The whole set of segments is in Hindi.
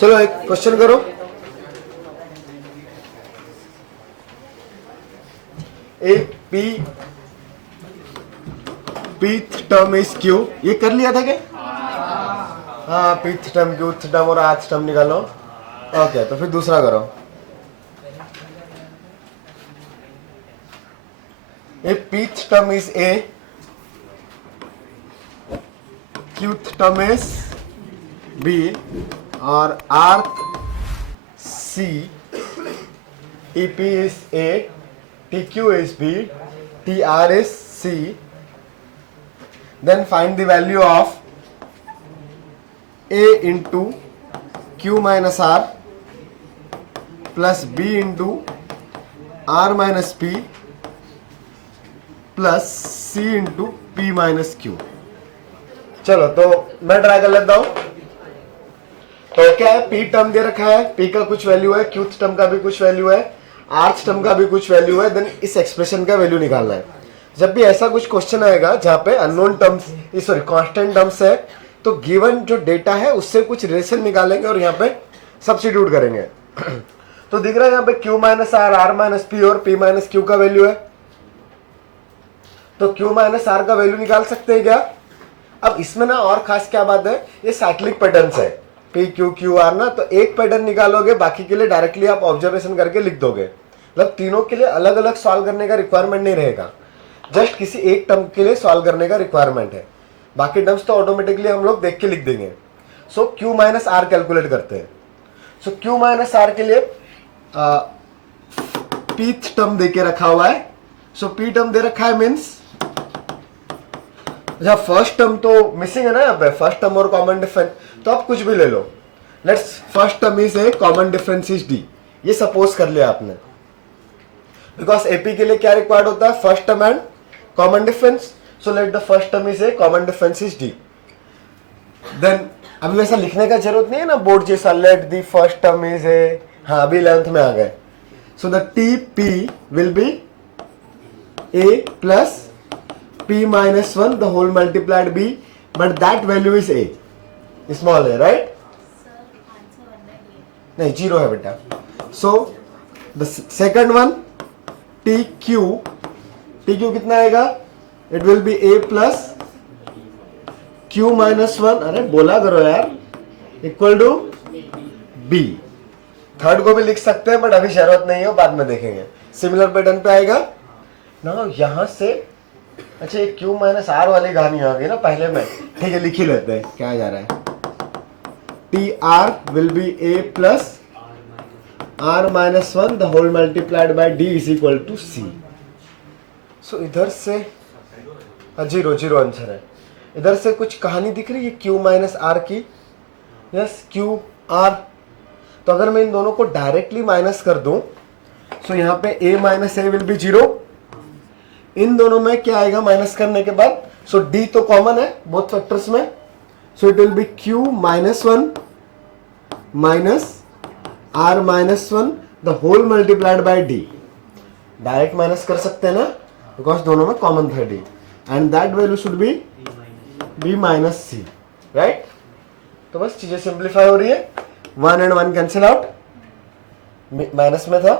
चलो एक क्वेश्चन करो। A P pith term is Q, ये कर लिया था क्या? हाँ, पीथ टर्म क्यूथ टर्म और आथ टर्म निकालो। ओके, तो फिर दूसरा करो। A pth term is A, qth term is B और rth C, T P is A, T Q is B, T R is C, then find the value of a into q minus r plus b into r minus p plus c into p minus q। चलो तो मैं ट्राई कर लेता हूं। तो क्या है, p टर्म दे रखा है, p का कुछ वैल्यू है, q टर्म का भी कुछ वैल्यू है, r टर्म का भी कुछ वैल्यू है, देन इस एक्सप्रेशन का वैल्यू निकालना है। जब भी ऐसा कुछ क्वेश्चन आएगा जहां पे unknown terms, sorry constant terms है, तो गिवन जो डेटा है उससे कुछ रिलेशन निकालेंगे और यहाँ पे सब्स्टिट्यूट करेंगे। तो दिख रहा है यहाँ पे q minus r, r minus p और p माइनस क्यू का वैल्यू है। तो q माइनस आर का वैल्यू निकाल सकते हैं क्या? अब इसमें ना और खास क्या बात है, ये साइक्लिक पैटर्न्स है, p q q r ना, तो एक पैटर्न निकालोगे, बाकी के लिए डायरेक्टली आप ऑब्जर्वेशन करके लिख दोगे। मतलब तीनों के लिए अलग अलग सॉल्व करने का रिक्वायरमेंट नहीं रहेगा, जस्ट किसी एक टर्म के लिए सॉल्व करने का रिक्वायरमेंट है। बाकी टर्म्स तो ऑटोमेटिकली हम लोग देख के लिख देंगे। सो Q माइनस आर कैलकुलेट करते हैं। सो Q माइनस आर के लिए पीथ टर्म दे के रखा हुआ है। सो P टर्म दे रखा है, मीन्स अच्छा फर्स्ट टर्म तो मिसिंग है ना यहाँ पे, फर्स्ट टर्म और कॉमन डिफरेंस, तो आप कुछ भी ले लो। Let's first term is A common difference is D, ये सपोज कर लिया आपने। बिकॉज एपी के लिए क्या रिक्वायर्ड होता है, first term and common difference. So let the first term is A common difference is D. Then अभी वैसा लिखने का जरूरत नहीं है ना बोर्ड जैसा, late the first term is ए, हाँ अभी 11th में आ गए। So the T P will be A plus p minus 1 the whole multiplied b, but that value is a, small है, right? नहीं, जीरो है बेटा। so the second one tq कितना आएगा, it will be a plus q minus 1, अरे बोला करो यार, इक्वल टू b। थर्ड को भी लिख सकते हैं बट अभी जरूरत नहीं है, बाद में देखेंगे। सिमिलर पैटर्न पे आएगा ना यहां से। अच्छा ये Q माइनस आर वाली कहानी आ गई ना पहले में, ठीक है लिख ही लेते हैं, क्या जा रहा है, T R will be A plus R minus 1 the whole multiplied by D is equal to C. So इधर से जीरो जीरो आंसर है। इधर से कुछ कहानी दिख रही है Q माइनस आर की, यस Q आर। तो अगर मैं इन दोनों को डायरेक्टली माइनस कर दूं, सो यहाँ पे a minus A will be zero. इन दोनों में क्या आएगा माइनस करने के बाद, सो d तो कॉमन है बोथ फैक्टर्स में, so it will be q minus 1 minus r minus 1 the whole multiplied by d। Direct minus कर सकते हैं ना, बिकॉज दोनों में कॉमन था d, and that value should be b minus c, right. तो बस चीजें सिंप्लीफाई हो रही है, 1 and 1 कैंसिल आउट, माइनस में था,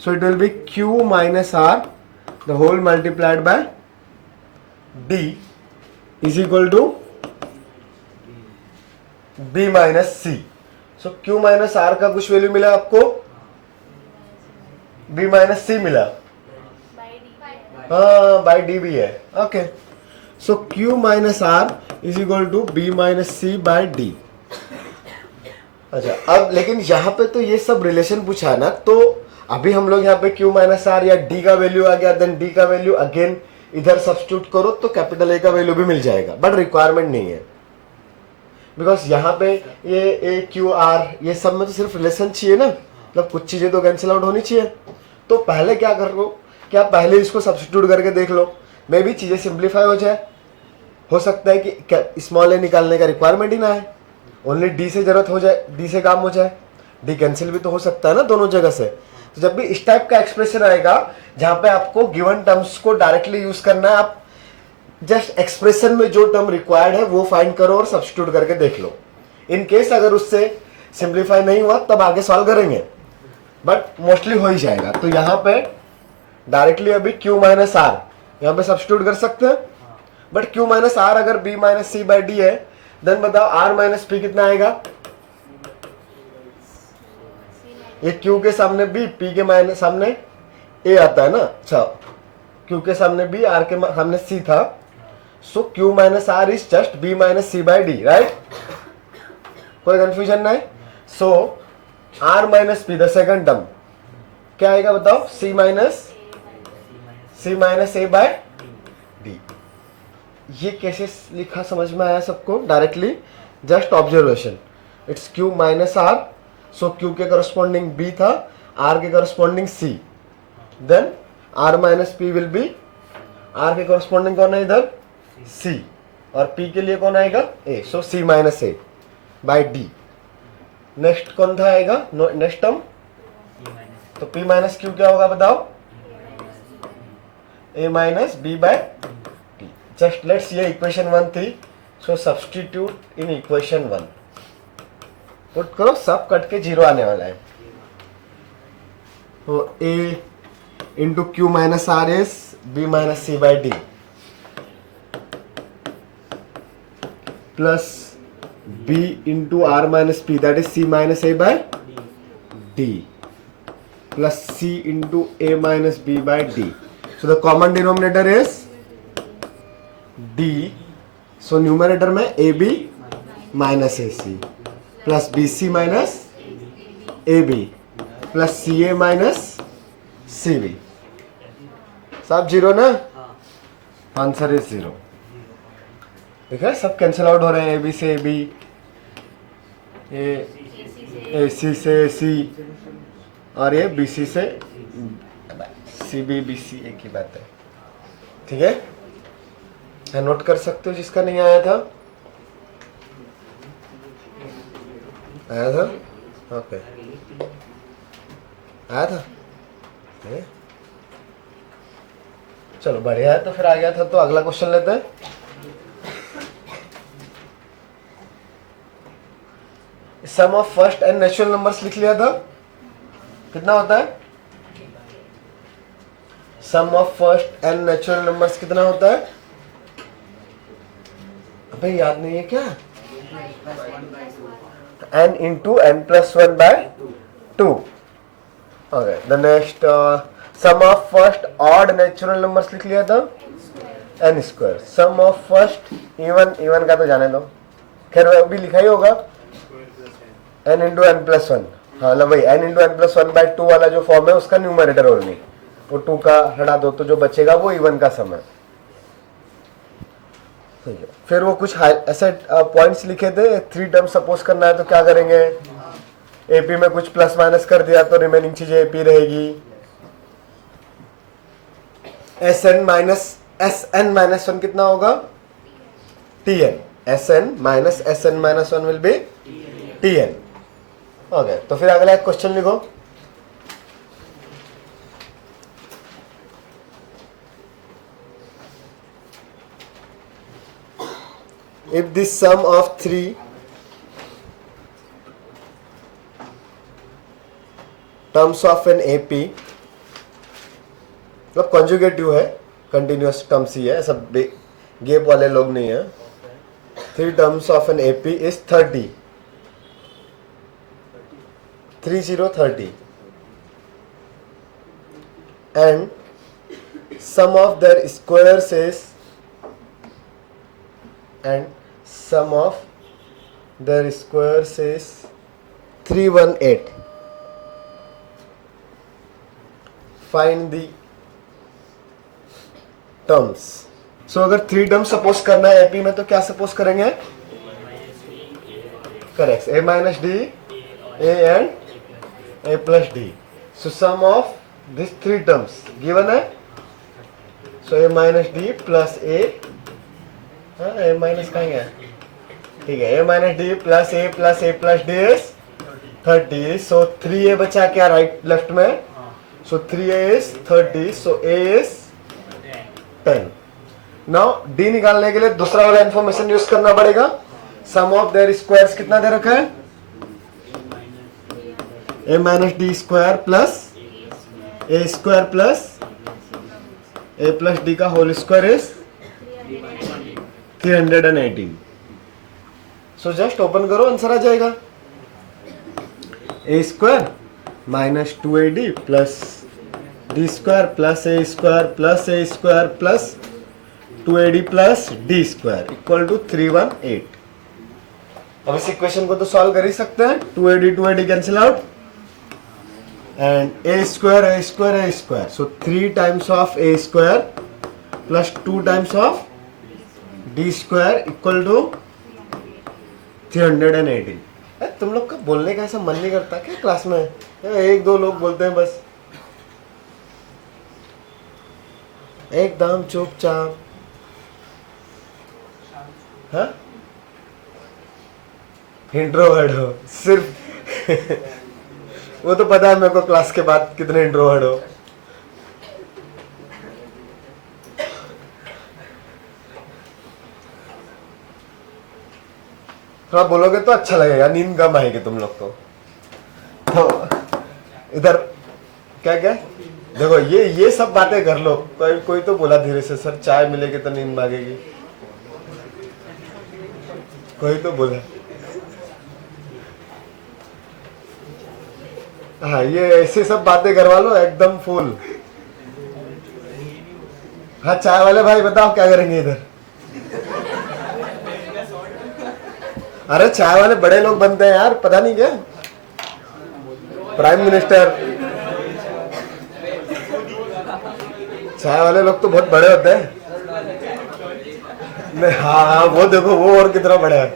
सो it will be q minus r the whole multiplied by d is equal to b minus c। so q minus r का कुछ वैल्यू मिला आपको, b minus c मिला, हाँ by d भी है, okay. so q minus r is equal to b minus c by d। अच्छा अब लेकिन यहाँ पे तो ये सब रिलेशन पूछा है ना, तो अभी हम लोग यहाँ पे Q माइनस आर या D का वैल्यू आ गया, देन D का वैल्यू अगेन इधर सब्स्टिट्यूट करो तो कैपिटल A का वैल्यू भी मिल जाएगा, बट रिक्वायरमेंट नहीं है। बिकॉज यहाँ पे ये A Q R ये सब में तो सिर्फ रिलेशन चाहिए ना, मतलब कुछ चीजें तो कैंसिल आउट होनी चाहिए। तो पहले क्या कर लो, क्या पहले इसको सब्स्टिट्यूट करके देख लो, मे भी चीजें सिंप्लीफाई हो जाए। हो सकता है कि स्मॉल a निकालने का रिक्वायरमेंट ही ना है, ओनली D से जरूरत हो जाए, D से काम हो जाए, D कैंसिल भी तो हो सकता है ना दोनों जगह से। तो जब भी इस टाइप का एक्सप्रेशन आएगा जहां पे आपको गिवन टर्म्स को डायरेक्टली यूज करना है, आप जस्ट एक्सप्रेशन में जो टर्म रिक्वायर्ड है वो फाइंड करो और सब्स्टिट्यूट करके देख लो। इन केस अगर उससे सिंप्लीफाई नहीं हुआ तब आगे सॉल्व करेंगे, बट मोस्टली हो ही जाएगा। तो यहाँ पे डायरेक्टली अभी q माइनस आर यहाँ पे सब्स्टिट्यूट कर सकते हैं, बट q माइनस आर अगर b minus c by d है, देन बताओ r माइनस पी कितना आएगा? ये q के सामने b, p के माइनस सामने a आता है ना। अच्छा, q के सामने b, r के सामने c था, so q minus r is just b minus c by d, right? कोई कंफ्यूजन नहीं। So r minus p the second term क्या आएगा बताओ? c minus a by d. ये कैसे लिखा समझ में आया सबको? Directly just observation, it's q minus r, so q के करस्पॉन्डिंग b था, r के corresponding c, then r minus p will be, r के करस्पॉन्डिंग कौन है इधर? c, और p के लिए कौन आएगा? a, so c minus a by d. Next कौन था आएगा नेक्स्ट टर्म? तो p माइनस क्यू क्या होगा बताओ? a minus b by t. Just let's, ये इक्वेशन 1 थी, so substitute in equation 1, put करो, सब कट के 0 आने वाला है। तो a into q minus r is b minus c by d plus b into r minus p, that is c minus a by d, plus c into a minus b by d. So the common denominator is d. So numerator में ab minus ac plus bc minus ab plus ca minus cb, सब जीरो ना? Answer is 0। देखा, सब कैंसिल आउट हो रहे हैं, ए बी से ए बी, ए सी से ए सी, और ये बी सी से सी बी, बी सी एक ही बात है। ठीक है, नोट कर सकते हो जिसका नहीं आया था? आया था? ओके, आया था? चलो बढ़िया है, तो फिर आ गया था, तो अगला क्वेश्चन लेते हैं। Sum of first N natural numbers लिख लिया था, कितना होता है? Sum of first N natural numbers कितना होता है? अबे याद नहीं है क्या? n into n plus 1 by 2। Okay, the next sum of first odd natural numbers लिख लिया था, n square. Sum of first even का तो जाने दो, खैर वो भी लिखा ही होगा, n इंटू एन प्लस 1। हाँ लो भाई, n into n plus 1 by 2 वाला जो फॉर्म है उसका न्यूमरेटर ओनली, वो 2 का हटा दो तो जो बचेगा वो इवन का सम है। ठीक है, फिर वो कुछ ऐसे पॉइंट्स लिखे थे, 3 टर्म सपोज करना है तो क्या करेंगे? एपी में कुछ प्लस माइनस कर दिया तो रिमेनिंग चीजें एपी रहेगी। एसएन माइनस 1 कितना होगा? T n. S n minus 1 will be t n. Okay, तो फिर अगला एक क्वेश्चन लिखो। If the sum of 3 terms of an AP, मतलब कॉन्जुगेटिव है, कंटिन्यूअस टर्म्स ही है, सब गेप वाले लोग नहीं है। 3 terms of an AP is 30, 30, and sum of their squares is, and sum of their squares is 318. Find the terms. So अगर 3 टर्म्स सपोज करना है एपी में तो क्या सपोज करेंगे? Correct, a minus d, a and a plus d. So sum of this 3 terms given है, so a minus d plus a, a minus कहाँ गया? ठीक है, a minus d plus a plus d is 30। So 3a बचा क्या राइट लेफ्ट में? So 3a is 30, so a is 10। Now d निकालने के लिए दूसरा वाला इंफॉर्मेशन यूज करना पड़ेगा। सम ऑफ देयर स्क्वायर्स कितना दे रखा है? A minus D square plus A square plus A plus D का whole square is 318. So just open करो, आंसर आ जाएगा. A square minus 2ad plus D square plus A square plus 2ad plus D square equal to 318. अब इस इक्वेशन को तो सॉल्व कर ही सकते हैं. 2ad cancel out and a square so 3 times of a square plus 2 times of d square equal to 318. तुम लोग का बोलने का ऐसा मन नहीं करता क्या क्लास में? एक दो लोग बोलते हैं बस, एकदम चुपचाप. हाँ, इंट्रोवर्ट हो सिर्फ. वो तो पता है मेरे को क्लास के बाद कितने इंट्रोवर्ट हो. थोड़ा बोलोगे तो अच्छा लगेगा, नींद कम आएगी तुम लोग को. तो इधर क्या क्या देखो, ये सब बातें कर लो. कोई तो बोला धीरे से, सर चाय मिलेगी तो नींद भागेगी. कोई तो बोला. हाँ, ये ऐसे सब बातें करवा लो एकदम फुल. हाँ, चाय वाले भाई बताओ क्या करेंगे इधर? अरे चाय वाले बड़े लोग बनते हैं यार, पता नहीं क्या, प्राइम मिनिस्टर. चाय वाले लोग तो बहुत बड़े होते हैं. नहीं, हाँ वो देखो, वो और कितना बड़ा है.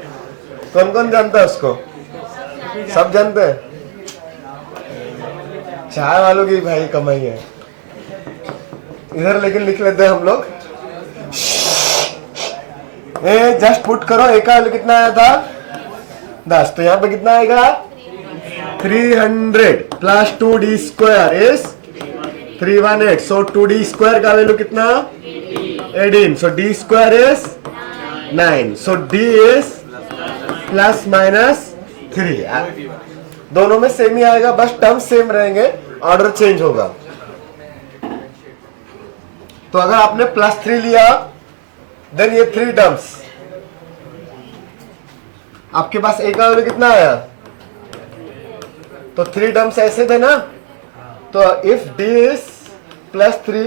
कौन कौन जानता है उसको? सब जानते हैं. चाय वालों की भाई कमाई है इधर. लेकिन लिख लेते हैं हम लोग. जस्ट पुट करो. ए का कितना आया था 10, तो यहाँ पे कितना आएगा 300 plus 2d square is 318. So 2d square का वैल्यू कितना 18. सो d square is 9. So d is plus minus 3. दोनों में सेम ही आएगा, बस टर्म सेम रहेंगे, ऑर्डर चेंज होगा. तो अगर आपने +3 लिया देन ये 3 टर्म्स. आपके पास ए का वैल्यू कितना आया? तो 3 टर्म्स ऐसे थे ना. तो if d is +3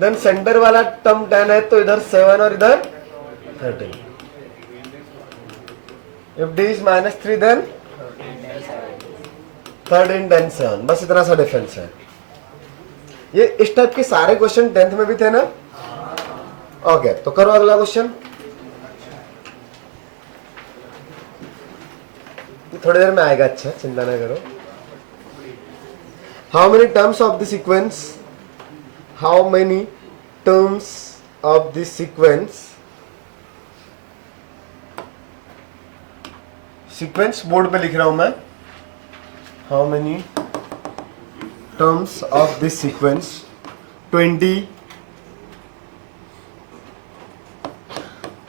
then centre वाला टर्म 10 है, तो इधर 7 और इधर 13. If d is -3 then 13 10 7. बस इतना सा डिफरेंस है. ये इस टाइप के सारे क्वेश्चन 10th में भी थे ना. ओके, तो करो अगला क्वेश्चन. थोड़ी देर में आएगा. अच्छा, चिंता ना करो. How many terms of the sequence, how many terms of the sequence. Sequence board पे लिख रहा हूं मैं. How many terms of this sequence 20,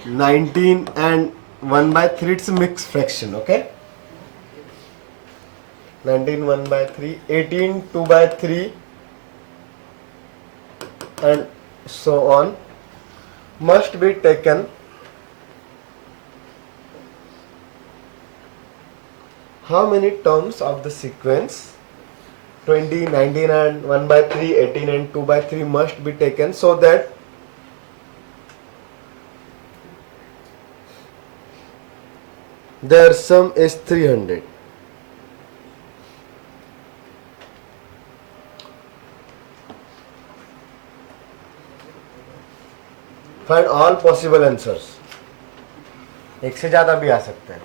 19 and 1/3. It's a mixed fraction. Okay, 19 1/3, 18 2/3 and so on must be taken. How many terms of the sequence 20, 19 and 1/3, 18 and 2/3 must be taken so that their sum is 300. Find all possible answers. एक से ज्यादा भी आ सकते हैं.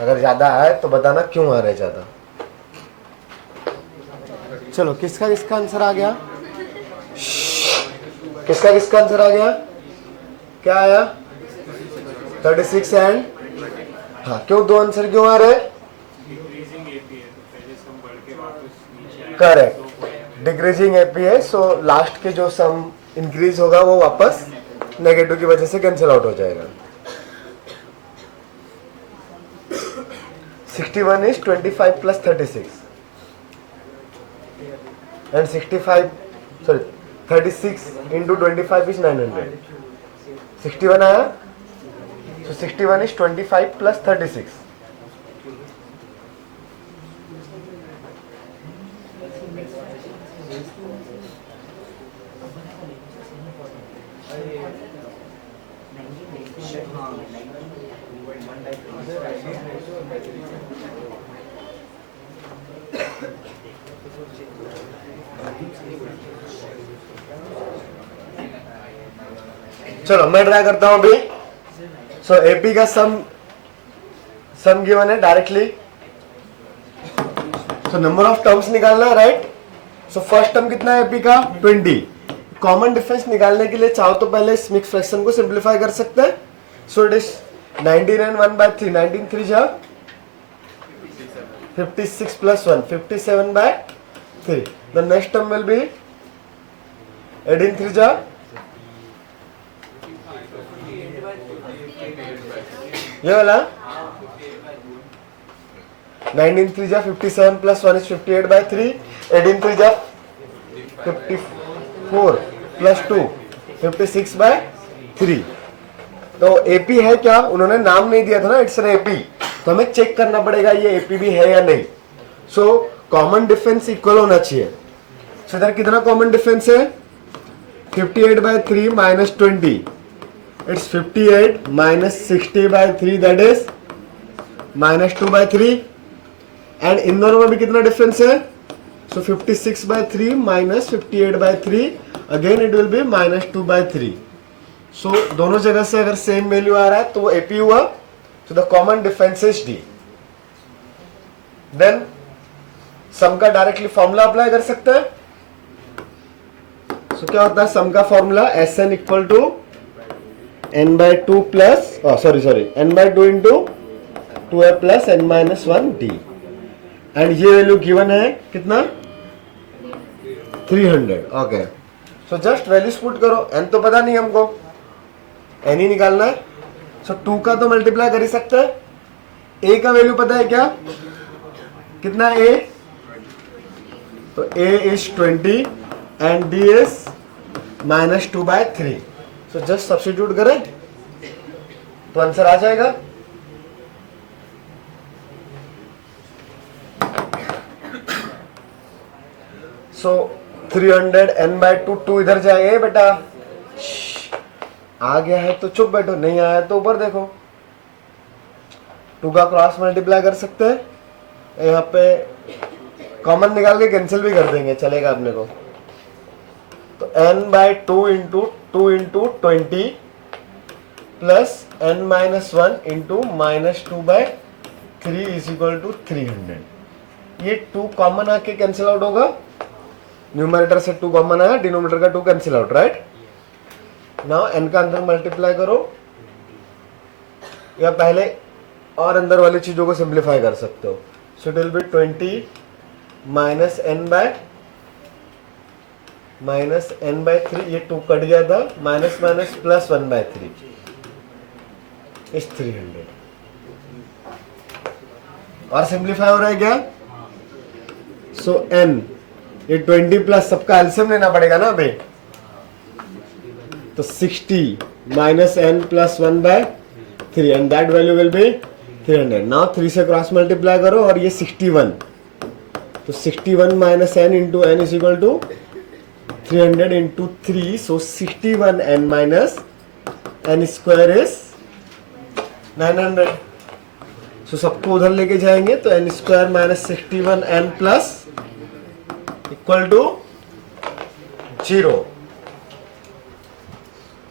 अगर ज्यादा आए तो बताना क्यों आ रहे ज्यादा. चलो, किसका आंसर आ गया? किसका आंसर आ गया? क्या आया? 36 एंड हाँ, क्यों 2 आंसर क्यों आ रहे? Correct, decreasing APA. So last के जो सम इंक्रीज होगा वो वापस नेगेटिव की वजह से कैंसिल आउट हो जाएगा. 61 is 25 plus 36 and 36 into 25 is 900. 61 आया, so 61 is 25 plus 36. चलो मैं ट्राई करता हूं अभी. सो एपी का सम गिवन है directly. So number of terms निकालना है, राइट. सो फर्स्ट टर्म कितना है एपी का 20. कॉमन डिफरेंस निकालने के लिए चाहो तो पहले इस मिक्स फ्रैक्शन को सिंप्लीफाई कर सकते हैं. So it is 19 and 1/3. 19 3 जा 56 plus 1 57/3. The next term will be 18 3 जा ये वाला 19 3 जा 57 plus 1 is 58/3. 18 3 जा 54 plus 2 56/3. तो एपी है क्या, उन्होंने नाम नहीं दिया था ना, इट्स एन एपी. तो हमें चेक करना पड़ेगा ये एपी भी है या नहीं. सो कॉमन डिफरेंस इक्वल होना चाहिए. सो इधर कितना कॉमन डिफरेंस है 58/3 minus 20. It's 58 minus 60/3, that is minus 2/3. And in दोनों में भी कितना डिफरेंस है, सो 56/3 minus 58/3, again it will B minus 2/3. सो दोनों जगह से अगर सेम वैल्यू आ रहा है तो वो एपी हुआ. So the common difference is D. Then sum का डायरेक्टली फॉर्मूला अप्लाई कर सकते हैं. सो क्या होता है सम का formula, S N equal to n/2 plus n/2 into 2a plus n-1d. And ये वैल्यू गिवन है कितना 300. Okay, so just values put करो. n तो पता नहीं हमको, n ही निकालना है. सो 2 का तो मल्टीप्लाई कर ही सकते हैं. a का वैल्यू पता है क्या, कितना a, तो a is 20 and d is -2/3. So just substitute करें तो आंसर आ जाएगा. सो 300 n/2, 2 इधर जाए बेटा. आ गया है तो चुप बैठो, नहीं आया तो ऊपर देखो. 2 का क्रॉस मल्टीप्लाई कर सकते हैं. यहाँ पे कॉमन निकाल के कैंसिल भी कर देंगे, चलेगा अपने को. तो n/2 into 2 into 20 plus n-1 into -2/3 is equal to 300. ये 2 कॉमन आके कैंसिल आउट होगा. न्यूमरेटर से 2 कॉमन आया, डिनोमिनेटर का 2 cancel out, right. Now n का अंदर मल्टीप्लाई करो, या पहले और अंदर वाली चीजों को सिंप्लीफाई कर सकते हो. सो it will B 20 minus n/3. ये 2 कट गया था, माइनस प्लस 1/3 इस 300. और सिंप्लीफाई हो रहा है क्या, सो n ये 20 प्लस सबका एलसीएम लेना पड़ेगा ना अभी. तो 60 minus n plus 1/3 and that value will be 300. Now 3 से क्रॉस मल्टीप्लाई करो और ये 61, तो 61 minus n into n is equal to 300 into 3. So 61 n minus n square is 900. So सबको उधर लेके जाएंगे तो n square minus 61 n plus equal to 0.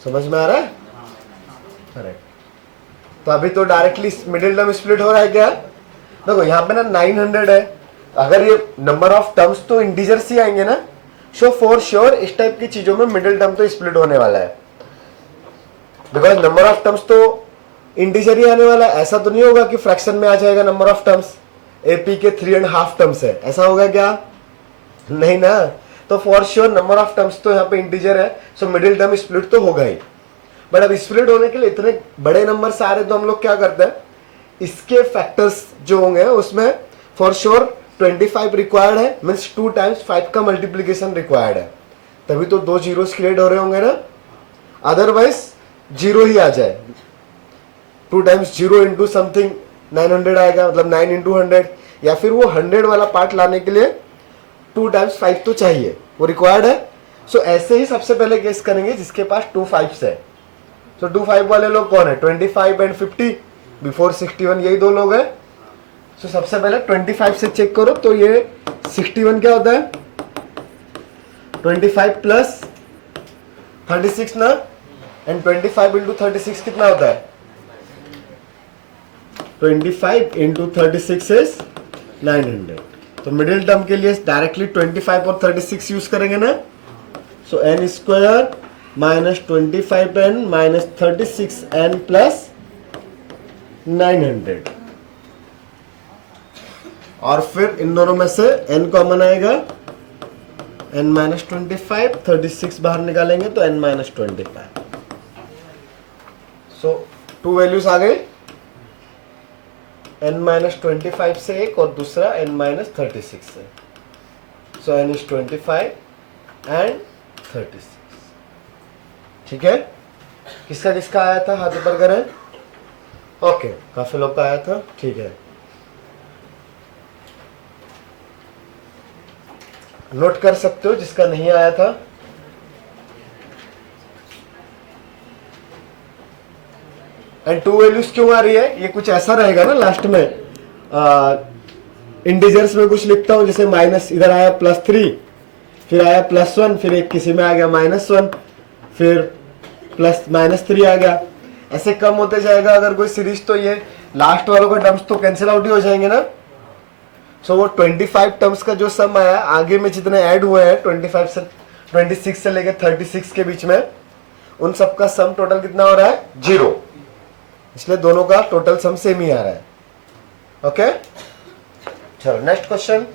समझ में आ रहा है, करेक्ट. तो अभी तो डायरेक्टली मिडिल टर्म स्प्लिट हो रहा है क्या. देखो यहाँ पे ना 900 है, अगर ये नंबर ऑफ टर्म्स तो इंटीजर्स ही आएंगे ना. सो फॉर श्योर इस टाइप की चीजों में मिडिल टर्म तो स्प्लिट होने वाला है, बिकॉज नंबर ऑफ टर्म्स तो इंटीजर ही आने वाला है. ऐसा तो नहीं होगा कि फ्रैक्शन में आ जाएगा नंबर ऑफ टर्म्स. एपी के 3.5 टर्म्स है, ऐसा होगा क्या, नहीं ना. तो for sure number of terms तो यहाँ पे इंटीजर है, सो मिडिल टर्म स्प्लिट तो होगा ही. बट अब स्प्लिट होने के लिए इतने बड़े नंबर आ रहे तो हम लोग क्या करते हैं, इसके फैक्टर्स जो होंगे उसमें फॉर श्योर 25 रिक्वायर्ड है, मीन्स 2 टाइम्स 5 का मल्टीप्लीकेशन रिक्वायर्ड है, तभी तो 2 जीरोस क्रिएट हो रहे होंगे ना, अदरवाइज 0 ही आ जाए। 2 टाइम्स 0 इंटू समथिंग 900 आएगा, मतलब 9 इंटू 100, या फिर वो 100 वाला पार्ट लाने के लिए 2 टाइम्स 5 तो चाहिए, वो रिक्वायर्ड है। सो ऐसे ही सबसे पहले केस करेंगे जिसके पास 2 5 है। सो 2 5 वाले लोग कौन है, 25 एंड 50 बिफोर 61, यही दो लोग हैं। सो सबसे पहले 25 से चेक करो, तो ये 61 क्या होता है, 25 प्लस 36 ना, एंड 25 इंटू 36 कितना होता है, 25 इंटू 36 इज 900। तो मिडिल टर्म के लिए डायरेक्टली 25 और 36 यूज करेंगे ना। सो n square minus 25n minus 36n plus 900, और फिर इन दोनों में से n कॉमन आएगा, n माइनस 25, 36 बाहर निकालेंगे तो n माइनस 25। सो 2 वैल्यूज आ गई, n माइनस 25 से एक और दूसरा n माइनस 36 से। सो n इज 25 एंड 36। ठीक है, किसका किसका आया था, हाथ ऊपर करें। ओके, काफी लोग का आया था, ठीक है। नोट कर सकते हो जिसका नहीं आया था। एंड 2 वैल्यूज क्यों आ रही है, ये कुछ ऐसा रहेगा ना लास्ट में, इंटीजर्स में कुछ लिखता हूं, जैसे माइनस इधर आया +3, फिर आया +1, फिर एक किसी में आ गया -1, फिर प्लस -3 आ गया, ऐसे कम होते जाएगा अगर कोई सीरीज, तो ये लास्ट वालों का टर्म्स तो कैंसिल आउट ही हो जाएंगे ना। सो वो 25 टर्म्स का जो सम आया, आगे में जितने ऐड हुए हैं 25 से 26 से लेकर 36 के बीच में, उन सबका सम टोटल कितना हो रहा है, 0, इसलिए दोनों का टोटल सम सेम ही आ रहा है। ओके, चलो नेक्स्ट क्वेश्चन।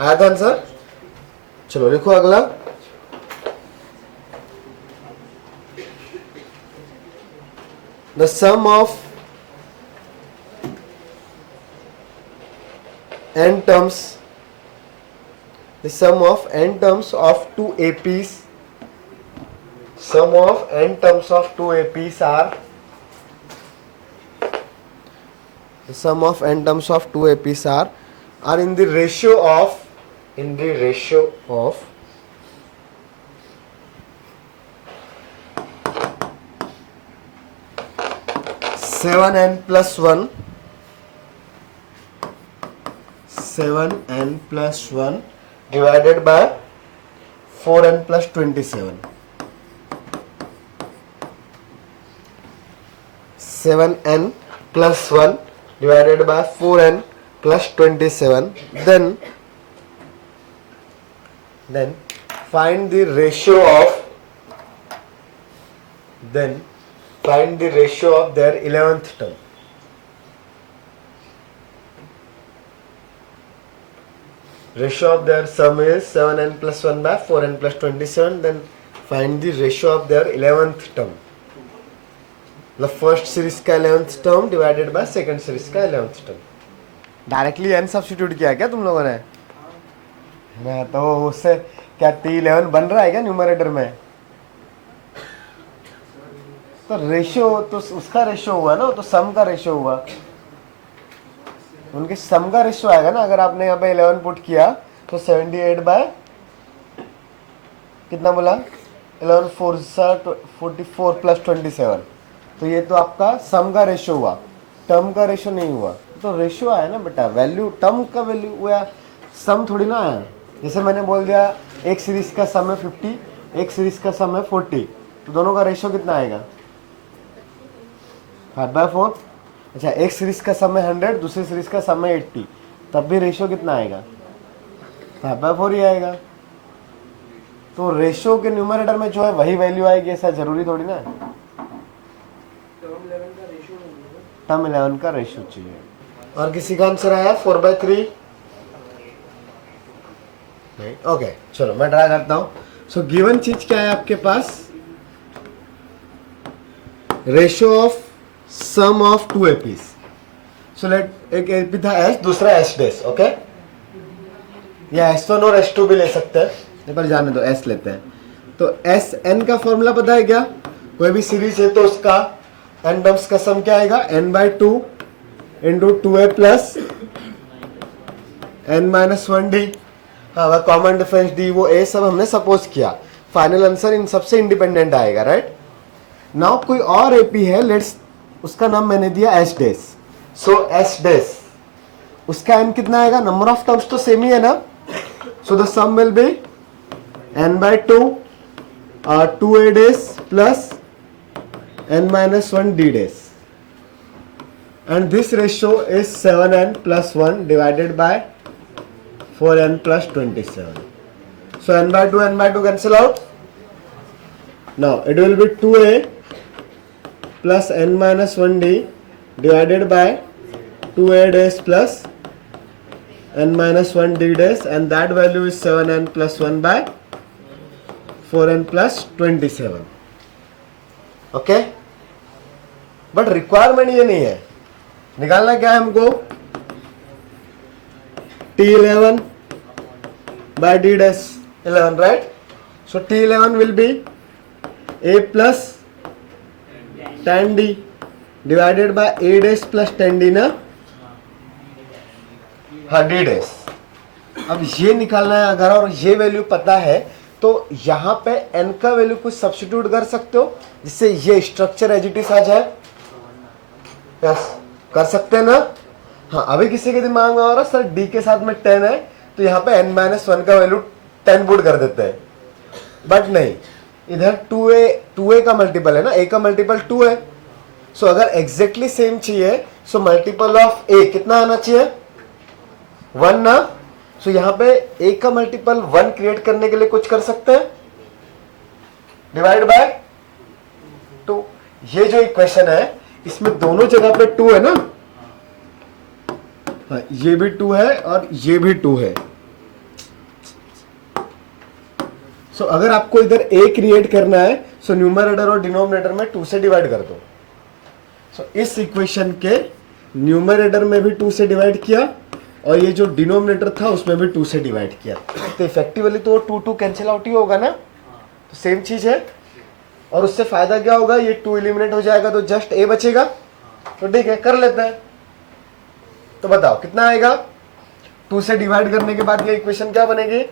आया था आंसर, चलो लिखो अगला। The sum of n terms, the sum of n terms of 2 APs, sum of n terms of 2 APs are, the sum of n terms of 2 APs are in the ratio of, in the ratio of 7n plus 1, 7n plus 1 divided by 4n plus 27. 7n plus 1 divided by 4n plus 27. Then find the ratio of, then find the ratio of their 11th term. Ratio of their sum is 7n plus 1 by 4n plus 27. Then find the ratio of their 11th term. The first series का 11th term divided by second series का 11th term. Directly n substitute किया क्या तुम लोगों ने? मैं तो उससे क्या T11 बन रहा है क्या न्यूमरेटर में? तो रेशियो तो उसका रेशियो हुआ ना, तो सम का रेशियो हुआ, उनके सम का रेशियो आएगा ना। अगर आपने यहाँ पे 11 पुट किया तो 78 बाय कितना बोला, 11 4 44 प्लस 27, तो ये तो आपका सम का रेशियो हुआ, टर्म का रेशियो नहीं हुआ। तो रेशियो आया ना बेटा, वैल्यू टर्म का वैल्यू हुआ, सम थोड़ी ना आया। जैसे मैंने बोल दिया एक सीरीज का सम है 50, एक सीरीज का सम है 40, तो दोनों का रेशियो कितना आएगा, 5/4। अच्छा, एक सीरीज का सम है 100, दूसरी सीरीज का सम है 80, तब भी रेशियो कितना आएगा, 5/4 ही आएगा। तो रेशियो के न्यूमरेटर में जो है वही वैल्यू आएगी, ऐसा जरूरी थोड़ी ना है। टर्म 11 का रेशियो चाहिए। और किसी का आंसर आया 4/3? नहीं, ओके चलो मैं ट्राई करता हूँ। सो गिवन चीज क्या है आपके पास, ratio of sum of two APs. So let एक एपी था एस, दूसरा एस डैश. ओके, या S1 और S2 भी ले सकते हैं, पर जाने दो एस लेते हैं. तो एस एन का फॉर्मूला पता है क्या? कोई भी सीरीज है तो उसका एन टर्म्स का सम क्या आएगा? n/2 into 2a plus n-1d. हाँ, वह कॉमन डिफरेंस डी, वो ए सब हमने सपोज किया. फाइनल आंसर इन सबसे इंडिपेंडेंट आएगा, राइट? नाउ कोई और एपी है, लेट्स, उसका नाम मैंने दिया S dash. So S dash, उसका एन कितना आएगा? नंबर ऑफ टर्म्स तो सेम ही है ना. So the sum will be n/2 2a dash plus n-1d dash. And this ratio is 7n plus 1 divided by 4n plus 27. So n/2 cancel out. Now it will be 2a plus n-1d divided by 2a dash plus n-1d dash, and that value is 7n plus 1 by 4n plus 27. Okay? But requirement ये नहीं है. निकालना क्या है हमको? T11 by D dash 11, right? So T11 will be A plus 10D divided by A dash plus 10D ना. हाँ, D dash. अब ये निकालना है अगर, और ये वैल्यू पता है तो यहाँ पे n का वैल्यू कुछ सब्स्टिट्यूट कर सकते हो जिससे ये स्ट्रक्चर एज इट इज आ जाए. यस, कर सकते हैं ना. हाँ, अभी किसी के दिमाग में आ रहा सर d के साथ में 10 है तो यहाँ पे n-1 का वैल्यू 10 पुट कर देते हैं, बट नहीं, इधर 2a का मल्टीपल है ना, a का मल्टीपल 2 है. सो अगर एग्जैक्टली सेम चाहिए सो मल्टीपल ऑफ a कितना आना चाहिए? 1 ना. सो यहाँ पे a का मल्टीपल 1 क्रिएट करने के लिए कुछ कर सकते हैं, डिवाइड बाय 2. ये जो इक्वेशन है इसमें दोनों जगह पे 2 है ना. हाँ, ये भी 2 है और ये भी 2 है. सो अगर आपको इधर a क्रिएट करना है सो न्यूमरेटर और डिनोमिनेटर में 2 से डिवाइड कर दो. सो इस इक्वेशन के न्यूमरेटर में भी 2 से डिवाइड किया और ये जो डिनोमिनेटर था उसमें भी 2 से डिवाइड किया, तो इफेक्टिवली तो 2 कैंसिल आउट ही होगा ना. तो सेम चीज है. और उससे फायदा क्या होगा? ये 2 एलिमिनेट हो जाएगा तो जस्ट a बचेगा. तो ठीक है, कर लेते हैं. तो बताओ कितना आएगा? 2 से डिवाइड करने के बाद ये इक्वेशन क्या बनेगी?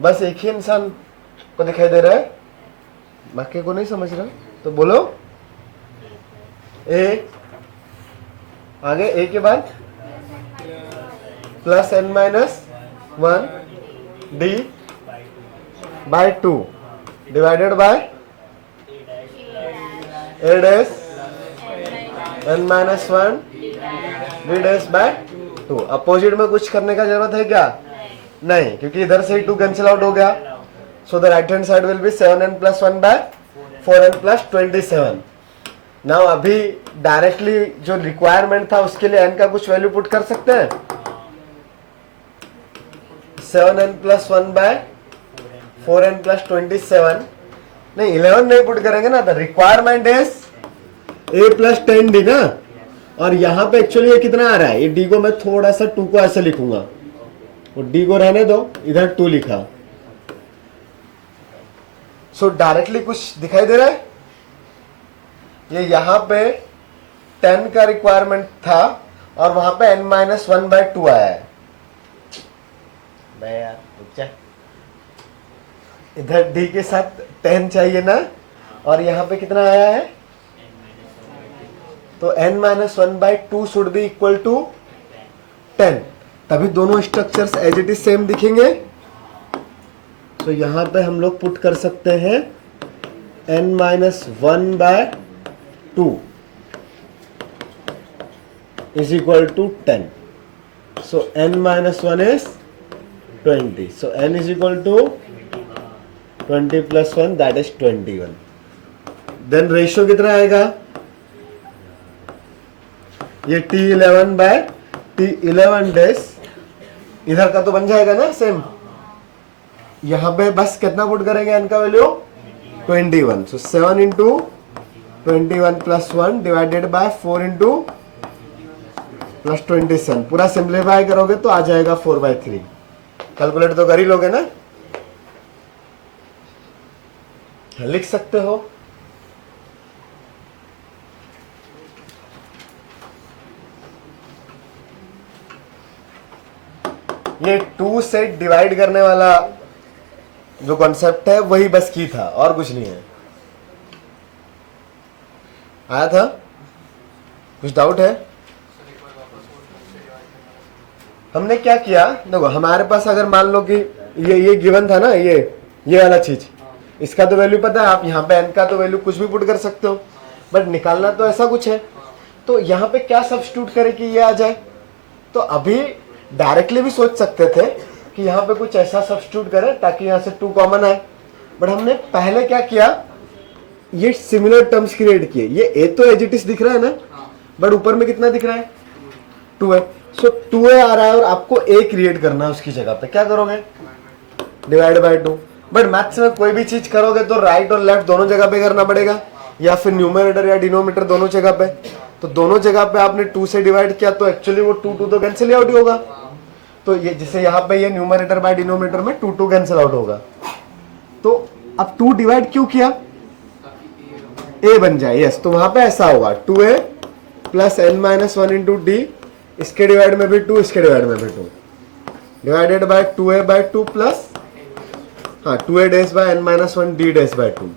बस एक ही इंसान को दिखाई दे रहा है, बाकी को नहीं समझ रहा. तो बोलो a, आगे a के बाद plus n-1 d by 2 divided by a dash n-1 d dash by 2. Opposite में कुछ करने का जरूरत है क्या? नहीं, क्योंकि इधर से ही 2 कैंसिल आउट हो गया. So the right hand side will be 7n plus 1 by 4n plus 27. Now अभी डायरेक्टली जो रिक्वायरमेंट था उसके लिए n का कुछ वैल्यू पुट कर सकते हैं. 7n plus 1 by 4n plus 27. नहीं, 11 नहीं पुट करेंगे ना. The requirement is a plus 10d ना. और यहाँ पे एक्चुअली ये कितना आ रहा है? ये d को मैं थोड़ा सा 2 को ऐसे लिखूंगा, वो d को रहने दो, इधर 2 लिखा. सो डायरेक्टली कुछ दिखाई दे रहा है? ये यहाँ पे 10 का रिक्वायरमेंट था और वहां पे n-1 by 2 आया है. यार रुक जा, इधर d के साथ 10 चाहिए ना, और यहाँ पे कितना आया है? तो n-1 by 2 should be equal to 10. तभी दोनों structures as it is same दिखेंगे. तो यहाँ पे हम लोग पुट कर सकते हैं n-1 by 2 is equal to 10. So n-1 is 20. So n is equal to 20 plus 1, that is 21. Then ratio कितना आएगा? ये T11 by T11 डैश, इधर का तो बन जाएगा ना सेम. यहाँ पे बस कितना पुट करेंगे n का value? 21. So 7 into 21 plus 1 divided by 4 into plus 27। पूरा सिंप्लीफाई करोगे तो आ जाएगा 4/3। कैलकुलेट तो कर ही लोगे ना, लिख सकते हो। ये 2 से डिवाइड करने वाला जो कॉन्सेप्ट है वही बस की था, और कुछ नहीं है। आया था? कुछ डाउट है? हमने क्या किया, देखो हमारे पास अगर मान लो कि ये गिवन था ना, ये वाला चीज, इसका तो वैल्यू पता है, आप यहाँ पे n का तो वैल्यू कुछ भी पुट कर सकते हो, बट निकालना तो ऐसा कुछ है। तो यहाँ पे क्या सब्स्टिट्यूट करें कि ये आ जाए? तो अभी डायरेक्टली भी सोच सकते थे कि यहाँ पे कुछ ऐसा सब्स्टिट्यूट करें ताकि यहाँ से 2 कॉमन आए, बट हमने पहले क्या किया, ये सिमिलर टर्म्स क्रिएट किए। ये ए तो एज इट इज दिख रहा है ना, बट ऊपर में कितना दिख रहा है? 2 है। सो 2a आ रहा है और आपको a क्रिएट करना है उसकी जगह पे। क्या करोगे? Divide by 2। बट मैथ्स में कोई भी चीज करोगे तो राइट और लेफ्ट दोनों जगह पे करना पड़ेगा, या फिर न्यूमरेटर या डिनोमिनेटर दोनों जगह पे। तो दोनों जगह पे आपने 2 से डिवाइड किया तो एक्चुअली वो 2 तो कैंसिल आउट ही होगा। तो ये जैसे यहाँ पे ये न्यूमरेटर बाय डिनोमिनेटर में 2 कैंसिल आउट होगा। तो अब 2 डिवाइड क्यों किया? a बन जाए। यस, तो वहां पे ऐसा होगा 2a plus n-1 into D, इसके डिवाइड में भी 2, इसके डिवाइड में भी 2, divided by 2a by 2 plus 2a dash by n-1 d dash by 2।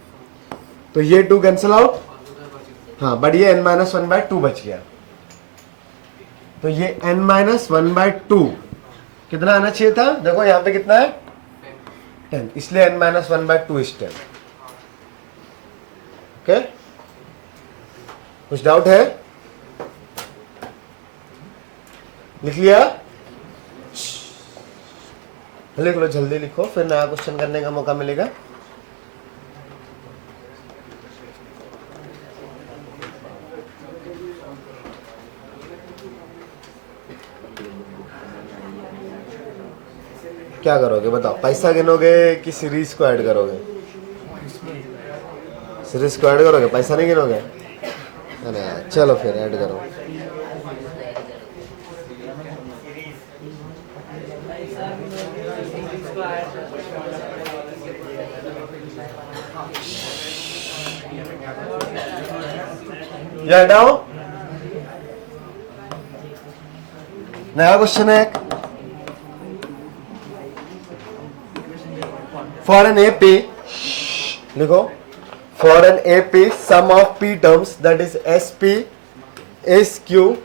तो ये 2 कैंसिल आउट, बट ये n-1 बाय 2 बच गया। तो ये n-1 बाय 2 कितना आना चाहिए था? देखो यहाँ पे कितना है? 10, इसलिए n-1 बाय 2 इज 10। ओके, कुछ डाउट है? लिख लिया? लिख लो, जल्दी लिखो, फिर नया क्वेश्चन करने का मौका मिलेगा। क्या करोगे बताओ? पैसा गिनोगे कि सीरीज को ऐड करोगे? सीरीज को ऐड करोगे, पैसा नहीं गिनोगे? अरे चलो फिर ऐड करो। या हटाओ, नया क्वेश्चन है। फॉर एन AP, लिखो, फॉर एन AP सम of P terms that is SP is Q,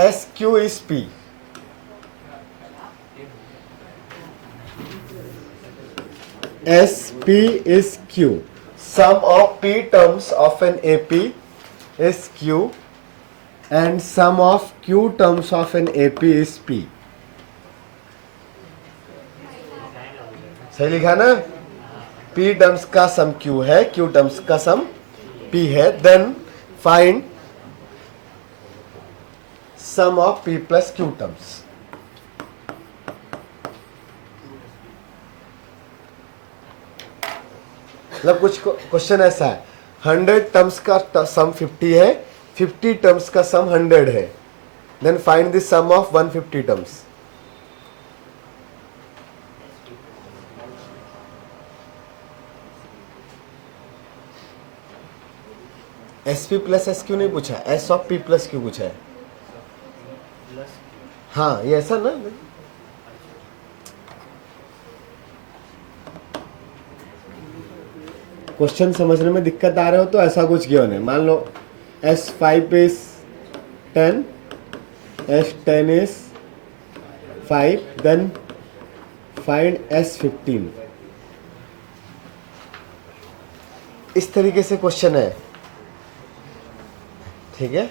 SQ is P. SP is Q. Sum of P terms of an AP is Q and sum of Q terms of an AP is P. सही लिखा ना? P टर्म्स का सम Q है, Q टर्म्स का सम P है। Then find sum of P plus Q terms. मतलब कुछ क्वेश्चन ऐसा है, 100 टर्म्स का सम 50 है, 50 टर्म्स का सम 100 है, then find the sum of 150 terms. SP plus SQ नहीं पूछा, S of P plus Q पूछा है। हाँ, ये ऐसा ना, क्वेश्चन समझने में दिक्कत आ रहे हो तो ऐसा कुछ क्यों नहीं। मान लो S5 is 10, S10 is 5, then find S15। इस तरीके से क्वेश्चन है, ठीक है?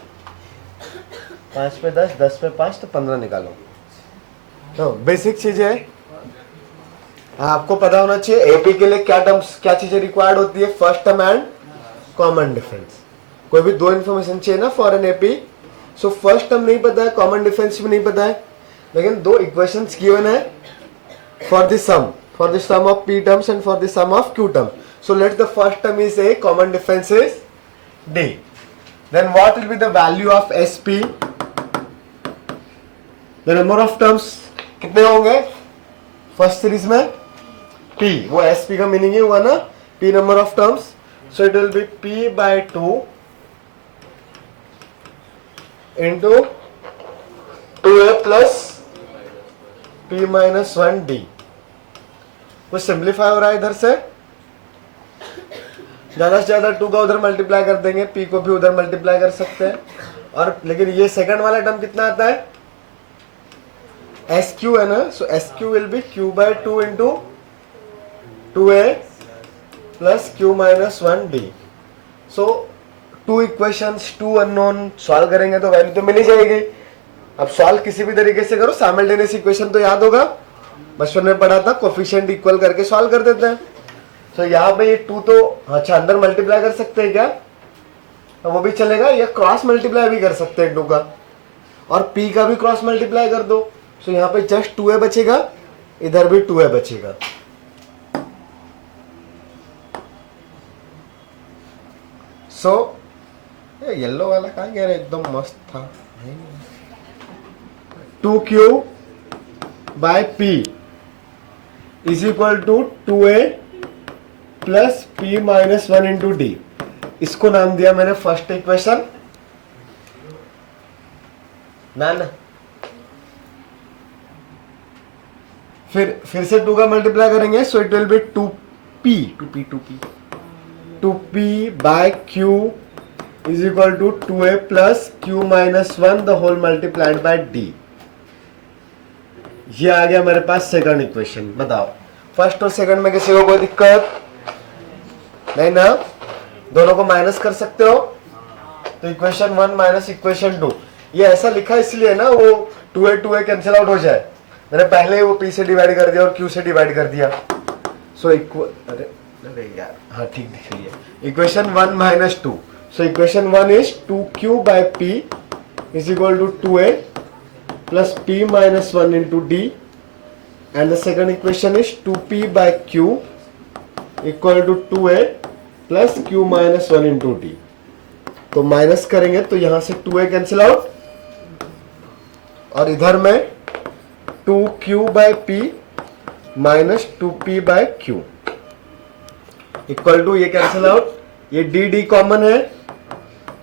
5 पे 10, 10 पे 5 तो 15 निकालो। तो बेसिक चीज है, आपको पता होना चाहिए एपी के लिए क्या टर्म्स, क्या चीजें रिक्वायर्ड होती है। First term and common difference. कोई भी 2 इन्फॉर्मेशन चाहिए ना for an AP. So first term नहीं पता है, कॉमन डिफरेंस भी नहीं पता है, लेकिन 2 इक्वेशंस गिवन है for the sum of P terms and for the sum of Q term. So let the first term is A, common difference is D. Then what will be the value of SP? The number of terms कितने होंगे फर्स्ट सीरीज में? P. वो SP का मीनिंग ही हुआ ना, P number of terms. So it will be P by 2 into 2A plus P minus 1D. कुछ सिंप्लीफाई हो रहा है इधर से, ज्यादा से ज्यादा 2 का उधर मल्टीप्लाई कर देंगे, P को भी उधर मल्टीप्लाई कर सकते हैं. और लेकिन ये सेकंड वाला टर्म कितना आता है? SQ है ना, सो SQ will be Q by 2 into 2A plus Q minus 1D. So 2 equations 2 unknown solve करेंगे तो वैल्यू तो मिल ही जाएगी. अब सॉल्व किसी भी तरीके से करो, साइमल्टेनियस इक्वेशन तो याद होगा, बचपन में पढ़ा था, कोफिशिएंट इक्वल करके सॉल्व कर देते हैं. तो यहाँ पे ये 2 तो अच्छा अंदर मल्टीप्लाई कर सकते हैं क्या? तो वो भी चलेगा, या क्रॉस मल्टीप्लाई भी कर सकते हैं 2 का, और P का भी क्रॉस मल्टीप्लाई कर दो. तो यहाँ पे जस्ट 2A बचेगा, इधर भी 2A बचेगा. सो येलो वाला कहाँ गया? एकदम मस्त था. 2Q by P is equal to 2A plus P minus 1 into D. इसको नाम दिया मैंने फर्स्ट इक्वेशन ना. फिर से 2 का मल्टीप्लाई करेंगे, सो it will B 2P by Q is equal to 2A plus Q minus 1 the whole multiplied by D. ये आ गया मेरे पास सेकंड इक्वेशन. बताओ फर्स्ट और सेकंड में किसी को कोई दिक्कत नहीं ना? दोनों को माइनस कर सकते हो, तो इक्वेशन 1 माइनस इक्वेशन 2. ये ऐसा लिखा इसलिए ना, वो 2A कैंसिल आउट हो जाए. मैंने पहले ही वो P से डिवाइड कर दिया और Q से डिवाइड कर दिया. सो अरे यार, हाँ ठीक दिख रही है. Equation 1 minus 2. So equation 1 is 2Q by P is equal to 2A plus P minus 1 into D, and the second equation is 2P by Q equal to 2A plus Q minus 1 into D. तो माइनस करेंगे तो यहां से 2A कैंसिल आउट, और इधर में 2Q by P minus 2P by Q equal to, ये कैंसिल आउट, ये D कॉमन है,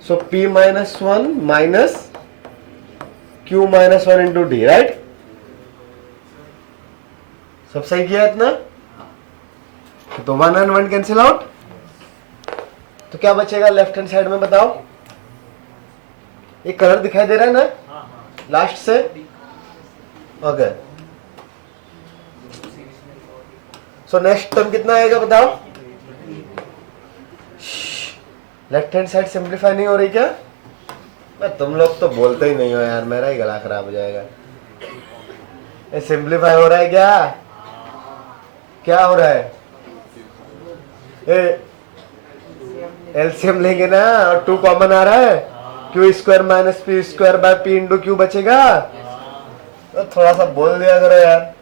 सो P minus 1 minus Q minus 1 into D. Right, सब सही किया इतना? तो 1 and 1 कैंसिल आउट, तो क्या बचेगा लेफ्ट हैंड साइड में? बताओ. ये कलर दिखाई दे रहा है ना लास्ट से? ओके. सो नेक्स्ट टर्म कितना आएगा बताओ? लेफ्ट हैंड साइड सिंप्लीफाई नहीं हो रही क्या? तुम लोग तो बोलते ही नहीं हो यार, मेरा ही गला खराब हो जाएगा. ये सिंप्लीफाई हो रहा है क्या? क्या हो रहा है? एलसीएम लेंगे ना, और 2 कॉमन आ रहा है, Q square minus P square by P into Q बचेगा. तो थोड़ा सा बोल दिया करो यार.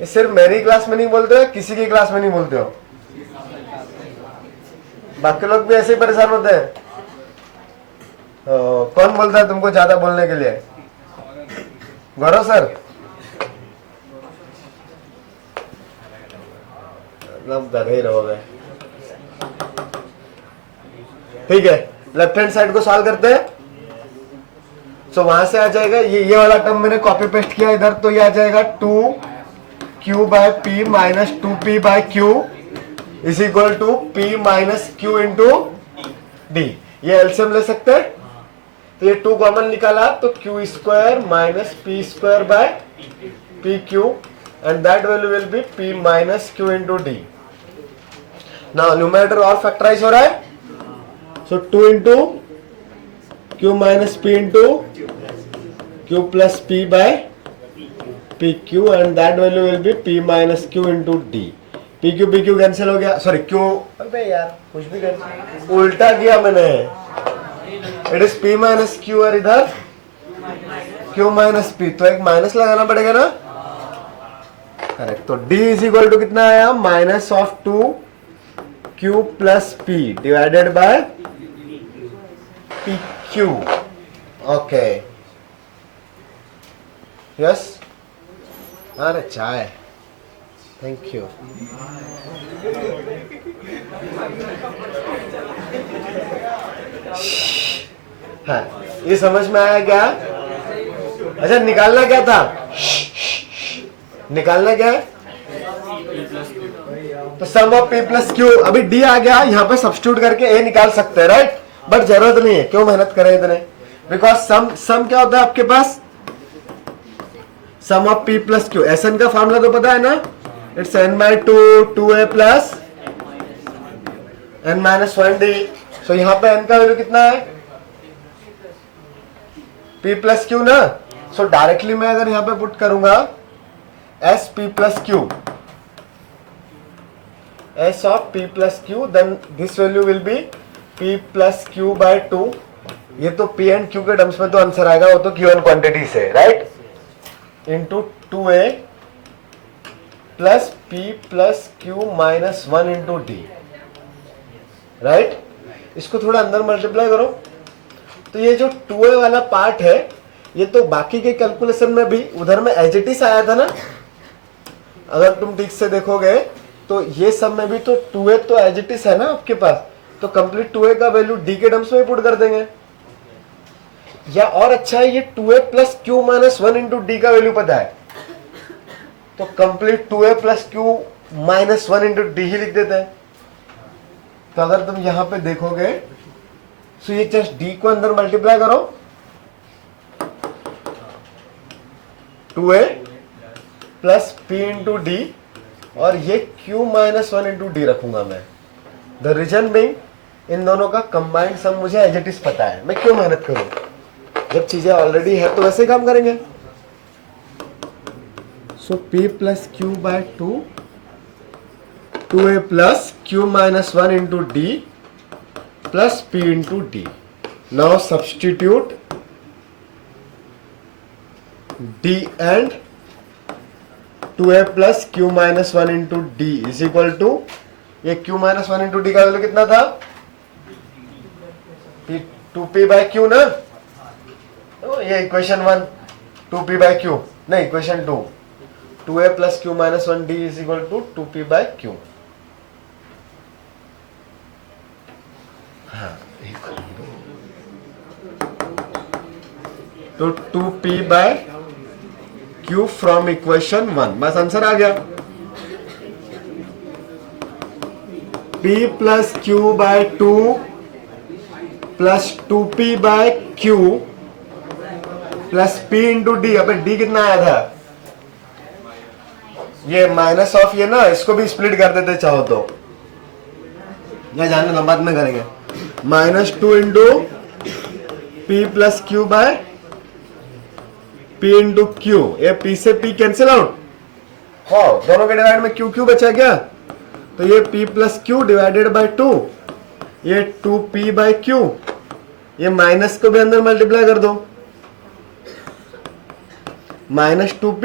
ये सिर्फ मेरी क्लास में नहीं बोलते हो, किसी की क्लास में नहीं बोलते हो? बाकी लोग भी ऐसे ही परेशान होते हैं. कौन बोलता है तुमको ज्यादा बोलने के लिए? गौरव सर. गधे ही रहोगे. ठीक है, लेफ्ट हैंड साइड को सॉल्व करते हैं. सो वहां से आ जाएगा, ये वाला टर्म मैंने कॉपी पेस्ट किया इधर, तो ये आ जाएगा 2Q by P minus 2P by Q is equal to P minus Q into D. ये एलसीएम ले सकते हैं, तो ये 2 कॉमन निकाला, तो Q square minus P square by P Q, and that value will be P minus Q into D. Now numerator और फैक्टराइज हो रहा है, सो 2 into Q minus P into Q plus P by P Q, and that value will be P minus Q into D. P Q cancel हो गया, सॉरी क्यू, अबे यार कुछ भी कैंसिल, उल्टा किया मैंने. It is P minus Q और इधर Q माइनस P, तो एक माइनस लगाना पड़ेगा ना. करेक्ट. तो D इज इक्वल टू कितना आया? Minus of 2 Q plus P divided by PQ. Okay yes. अरे चाय, थैंक यू. हाँ, ये समझ में आया क्या? अच्छा, निकालना क्या था? निकालना क्या है? तो सम ऑफ P प्लस Q. अभी D आ गया, यहाँ पे सब्स्टिट्यूट करके A निकाल सकते हैं, राइट? बट जरूरत नहीं है, क्यों मेहनत करें इतने? बिकॉज सम क्या होता है आपके पास? Sum of P plus Q. SN का फॉर्मूला तो पता है ना? It's n by 2 2A plus n minus 1D. सो यहाँ पे n का वैल्यू कितना है? P प्लस Q ना. सो डायरेक्टली मैं अगर यहाँ पे पुट करूंगा S P plus Q, S of P plus Q, then this value will be P plus Q by 2. ये तो P and Q के टर्म्स में तो आंसर आएगा, वो तो Q1 क्वांटिटी से, right? Into 2A plus P plus Q minus 1 into D, right? इसको थोड़ा अंदर मल्टीप्लाई करो. तो ये जो 2A वाला पार्ट है, ये तो बाकी के कैलकुलेशन में भी उधर में एज इट इज आया था ना. अगर तुम ठीक से देखोगे तो ये सब में भी तो 2A तो एज इट इज है ना आपके पास. तो कंप्लीट 2A का वैल्यू D के टर्म्स में पुट कर देंगे. या और अच्छा है, ये 2A plus Q minus 1 into D का वैल्यू पता है, तो complete 2A plus Q minus 1 into D ही लिख देते हैं. तो अगर तुम यहां पे देखोगे तो ये जस्ट D को अंदर मल्टीप्लाई करो, 2A plus P into D, और ये Q माइनस 1 इंटू D रखूंगा मैं. द रीजन बीइंग, इन दोनों का कंबाइंड सम मुझे एज इट इज पता है. मैं क्यों मेहनत करूं? जब चीजें ऑलरेडी है तो वैसे ही काम करेंगे. So P plus Q by 2, 2A plus Q minus 1 into D plus P into D. Now substitute D and 2A plus Q minus 1 into D is equal to, ये Q माइनस 1 इंटू D का वैल्यू कितना था? 2P बाय Q ना. तो ये इक्वेशन 1, 2P बाय Q, नहीं equation 2, 2A plus Q minus 1 D is equal to 2P by Q. हाँ, तो 2P by Q from equation 1. बस आंसर आ गया. P plus Q by 2 plus 2P by Q plus P into D. अबे D कितना आया था? ये माइनस ऑफ ये ना, इसको भी स्प्लिट कर देते चाहो तो, या जाने दो बाद में करेंगे. Minus 2 into P plus Q by P into Q. ये P से P कैंसिल आउट. हाँ, दोनों के डिवाइड में Q Q बचा क्या? तो ये P plus Q divided by 2, ये 2P बाय Q. ये माइनस को भी अंदर मल्टीप्लाई कर दो, minus 2P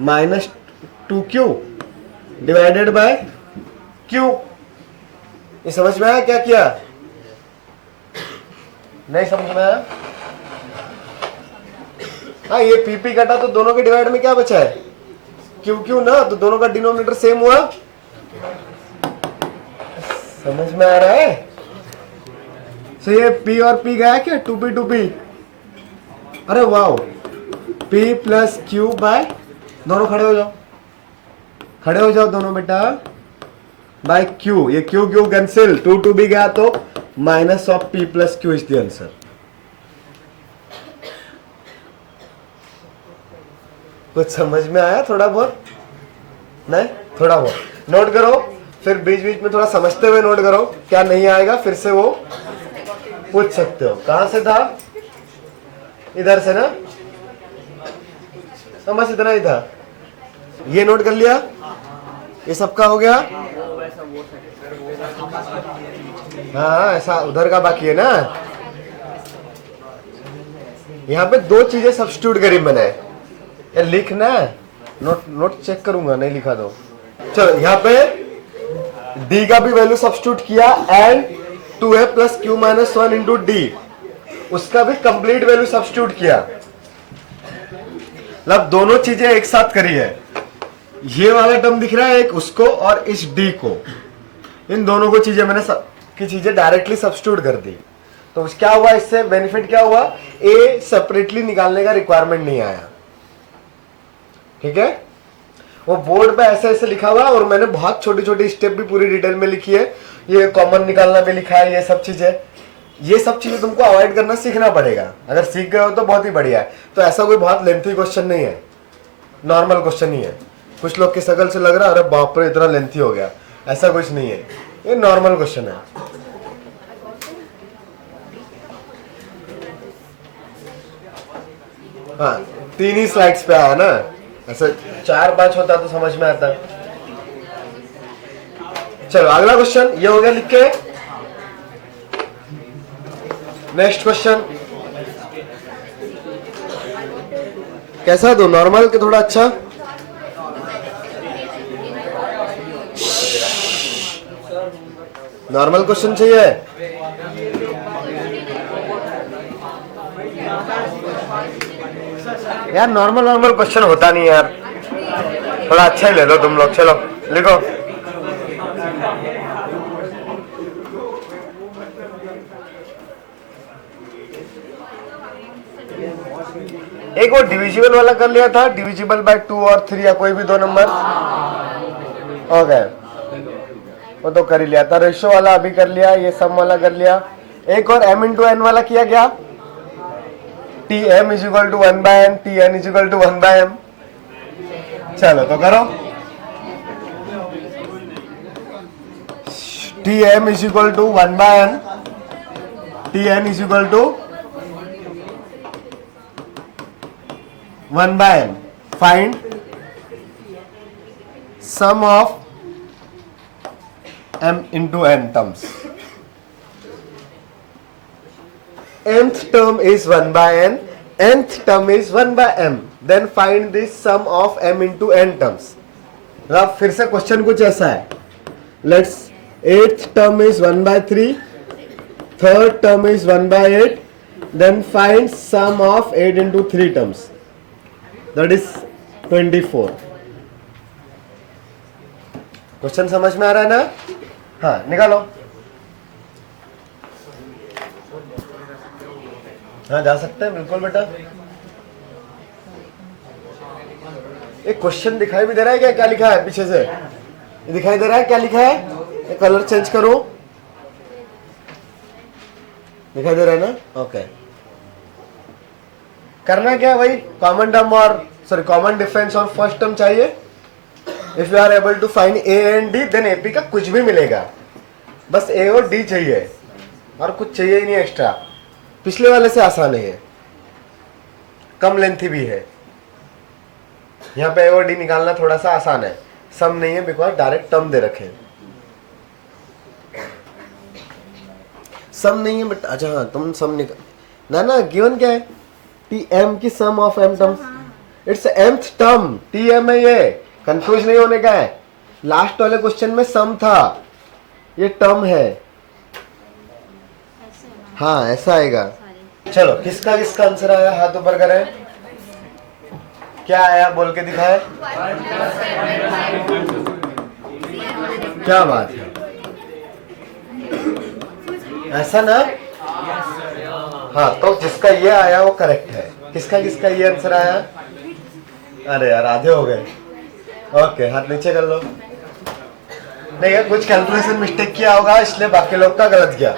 minus 2Q divided by Q. ये समझ में आया क्या किया? नहीं समझ में आया? हाँ, ये PP कटा तो दोनों के डिवाइड में क्या बचा है? QQ ना, तो दोनों का डिनोमिनेटर सेम हुआ. समझ में आ रहा है? तो ये P और P गया क्या? 2P 2P. अरे wow. P plus Q by, दोनों खड़े हो जाओ, खड़े हो जाओ दोनों बेटा, बाय Q. ये Q Q कैंसिल, 2 2B गया तो minus of P plus Q is the answer. कुछ समझ में आया? थोड़ा बहुत नहीं, थोड़ा बहुत नोट करो, फिर बीच बीच में थोड़ा समझते हुए नोट करो. क्या नहीं आएगा फिर से वो पूछ सकते हो. कहां से था? इधर से ना. समझ इतना ही था. ये नोट कर लिया, ये सबका हो गया. हाँ, ऐसा उधर का बाकी है ना. यहाँ पे दो चीजें सब्स्टिट्यूट करी मैंने. ये लिखना, नोट चेक करूंगा, नहीं लिखा तो. चलो यहाँ पे डी का भी वैल्यू सब्स्टिट्यूट किया and 2a plus Q minus 1 into D, उसका भी कंप्लीट वैल्यू सब्स्टिट्यूट किया। मतलब दोनों चीजें एक साथ करी है। ये वाला टर्म दिख रहा है एक उसको और इस डी को, इन दोनों को चीजें मैंने चीजें डायरेक्टली सब्स्टिट्यूट कर दी। तो क्या हुआ, इससे बेनिफिट क्या हुआ, ए सेपरेटली निकालने का रिक्वायरमेंट नहीं आया। ठीक है, वो बोर्ड पे ऐसे ऐसे लिखा हुआ और मैंने बहुत छोटी छोटी स्टेप भी पूरी डिटेल में लिखी है। ये कॉमन निकालना भी लिखा है, ये सब चीजें, ये सब चीजें तुमको अवॉइड करना सीखना पड़ेगा। अगर सीख गए हो तो बहुत ही बढ़िया है। तो ऐसा कोई बहुत लेंथी क्वेश्चन नहीं है, नॉर्मल क्वेश्चन ही है। कुछ लोग की शकल से लग रहा है अरे बाप रे इतना लेंथी हो गया, ऐसा कुछ नहीं है, ये नॉर्मल क्वेश्चन है। हाँ 3 ही स्लाइड्स पे आया ना, ऐसे 4-5 होता तो समझ में आता। चलो अगला क्वेश्चन ये हो गया लिख के। नेक्स्ट क्वेश्चन कैसा दो, नॉर्मल के थोड़ा अच्छा? नॉर्मल क्वेश्चन चाहिए? यार नॉर्मल क्वेश्चन होता नहीं यार, थोड़ा अच्छा ही ले लो तुम लोग। चलो लिखो। एक वो डिविजिबल वाला कर लिया था, डिविजिबल बाय 2 और 3 या कोई भी 2 नंबर हो गए, वो तो कर ही लिया था। रेशियो वाला अभी कर लिया, ये सम वाला कर लिया। एक और m इंटू एन वाला किया गया, tm is equal to 1 by n, tn is equal to 1 by m। चलो तो करो। tm is equal to 1 by n, tn is equal to 1 by n। Find sum of m into n terms. Nth term is 1 by n, nth term is 1 by m. Then find the sum of m into n terms. अब फिर से क्वेश्चन कुछ ऐसा है। Let's 8th term is 1 by 3, 3rd term is 1 by 8. Then find sum of 8 into 3 terms. That is 24. Question समझ में आ रहा है ना? हाँ निकालो। हाँ जा सकते हैं बिल्कुल बेटा। एक क्वेश्चन दिखाई भी दे रहा है क्या, क्या लिखा है पीछे से? ये दिखाई दे रहा है क्या लिखा है? कलर चेंज करो, दिखाई दे रहा है ना? ओके। करना क्या भाई, कॉमन टर्म और सॉरी कॉमन डिफरेंस और फर्स्ट टर्म चाहिए। If you are able to find A and D then AP का कुछ भी मिलेगा। बस ए और डी चाहिए और कुछ चाहिए ही नहीं एक्स्ट्रा। पिछले वाले से आसान है, कम लेंथी भी है। यहाँ पे ए और डी निकालना थोड़ा सा आसान है, सम नहीं है बिकॉज डायरेक्ट टर्म दे रखे हैं। सम नहीं है बट अच्छा हाँ तुम सम निकाल ना गिवन क्या है, टी एम की sum of M terms, it's mth term, T M है, ये कंफ्यूज नहीं होने का है। लास्ट वाले क्वेश्चन में सम था, ये टर्म है। हाँ ऐसा आएगा। चलो किसका किसका आंसर आया, हाथ ऊपर करें। क्या आया बोल के दिखाए। क्या बात है, ऐसा ना? हाँ तो जिसका ये आया वो करेक्ट है। किसका किसका ये आंसर आया? अरे यार आधे हो गए। ओके हाथ नीचे कर लो। नहीं है, कुछ कैलकुलेशन मिस्टेक किया होगा इसलिए बाकी लोग का गलत गया।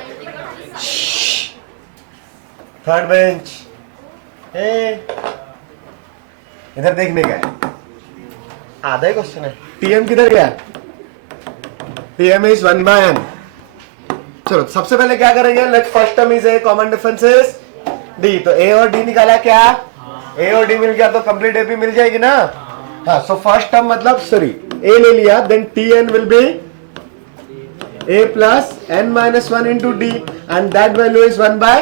थर्ड बेंच इधर देखने का है, आधा ही क्वेश्चन है। टीएम किधर गया? TM is 1 by n। चलो सबसे पहले क्या करेंगे, let first term is A, common difference is D. तो ए और डी निकाला, क्या ए और डी मिल गया तो कंप्लीट एपी मिल जाएगी ना। हाँ सो फर्स्ट टर्म मतलब सॉरी ए ले लिया, then T N will be A plus N minus 1 into D and that value is 1 by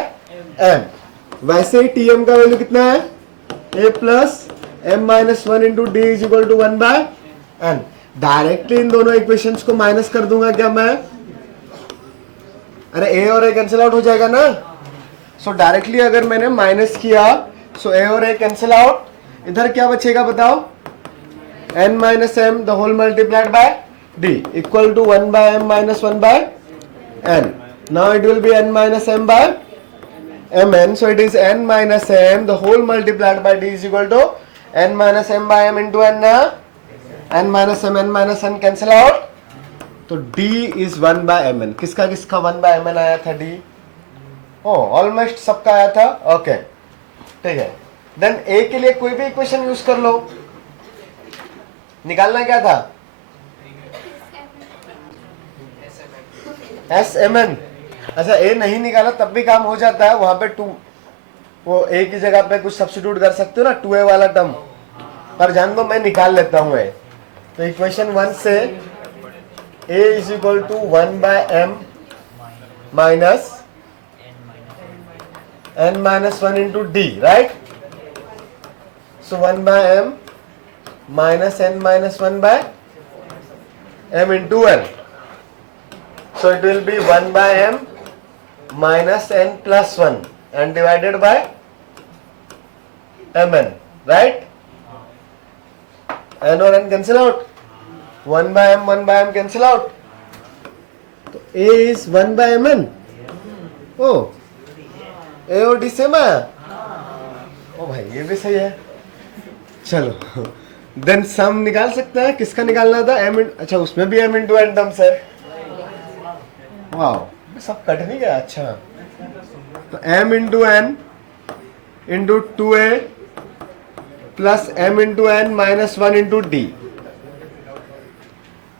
M. वैसे ही टी एम का वैल्यू कितना है, A plus M minus 1 into D is equal to 1 by N. Directly इन दोनों इक्वेशंस को माइनस कर दूंगा क्या मैं? अरे ए और ए कैंसिल आउट हो जाएगा ना. सो डायरेक्टली अगर मैंने माइनस किया, सो ए और ए कैंसिल आउट. इधर क्या बचेगा बताओ? n minus M the whole multiplied by d equal to 1 by m minus 1 by n. Now it will be n minus m by mn. So it is n minus m the whole multiplied by d is equal to n minus m by m into n. n minus n cancel out. तो d is 1 by mn. किसका 1 by mn आया था d? ऑलमोस्ट सबका आया था. ओके ठीक है. देन a के लिए कोई भी इक्वेशन यूज कर लो. निकालना क्या था? SMN. अच्छा ए नहीं निकाला तब भी काम हो जाता है. वहां पे 2 वो ए की जगह पे कुछ सब्स्टिट्यूट कर सकते हो ना, 2a वाला टर्म. पर जान दो मैं निकाल लेता हूं ए. तो इक्वेशन 1 से a is equal to 1 by m minus n minus 1 into D, right. So 1 by m minus n minus 1 by m into n. So it will be 1 by m minus n plus 1 and divided by mn, right? n और n cancel out. 1 by m cancel out. तो a is 1 by mn. Oh, a और d सेम है. ओ भाई ये भी सही है. चलो देन सम निकाल सकते हैं. किसका निकालना था? m. अच्छा उसमें भी m इंटू n टर्म्स है. वाओ सब कट नहीं गया. अच्छा तो m into n into 2a plus m into n minus 1 into D.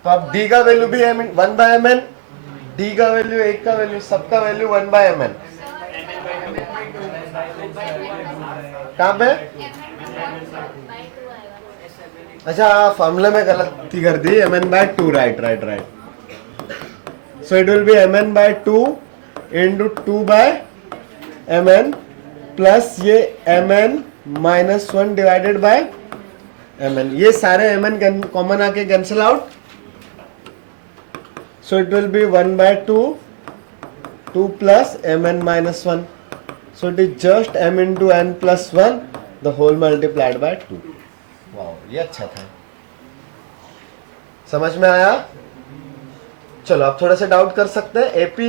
तो अब d का वैल्यू भी 1 बाय mn, d का वैल्यू, एक का वैल्यू, सबका वैल्यू 1 बाय mn. कहां पे? अच्छा फॉर्मूले में गलती कर दी. mn by 2, right. So it will be mn by 2 into 2 by mn plus ये mn minus 1 divided by mn. ये सारे mn कॉमन आके cancel out. So it will be 1 by 2 plus mn minus 1. So it is just m into n plus 1 the whole multiplied by 2. Wow ये अच्छा था. समझ में आया? चलो आप थोड़ा सा डाउट कर सकते हैं. एपी,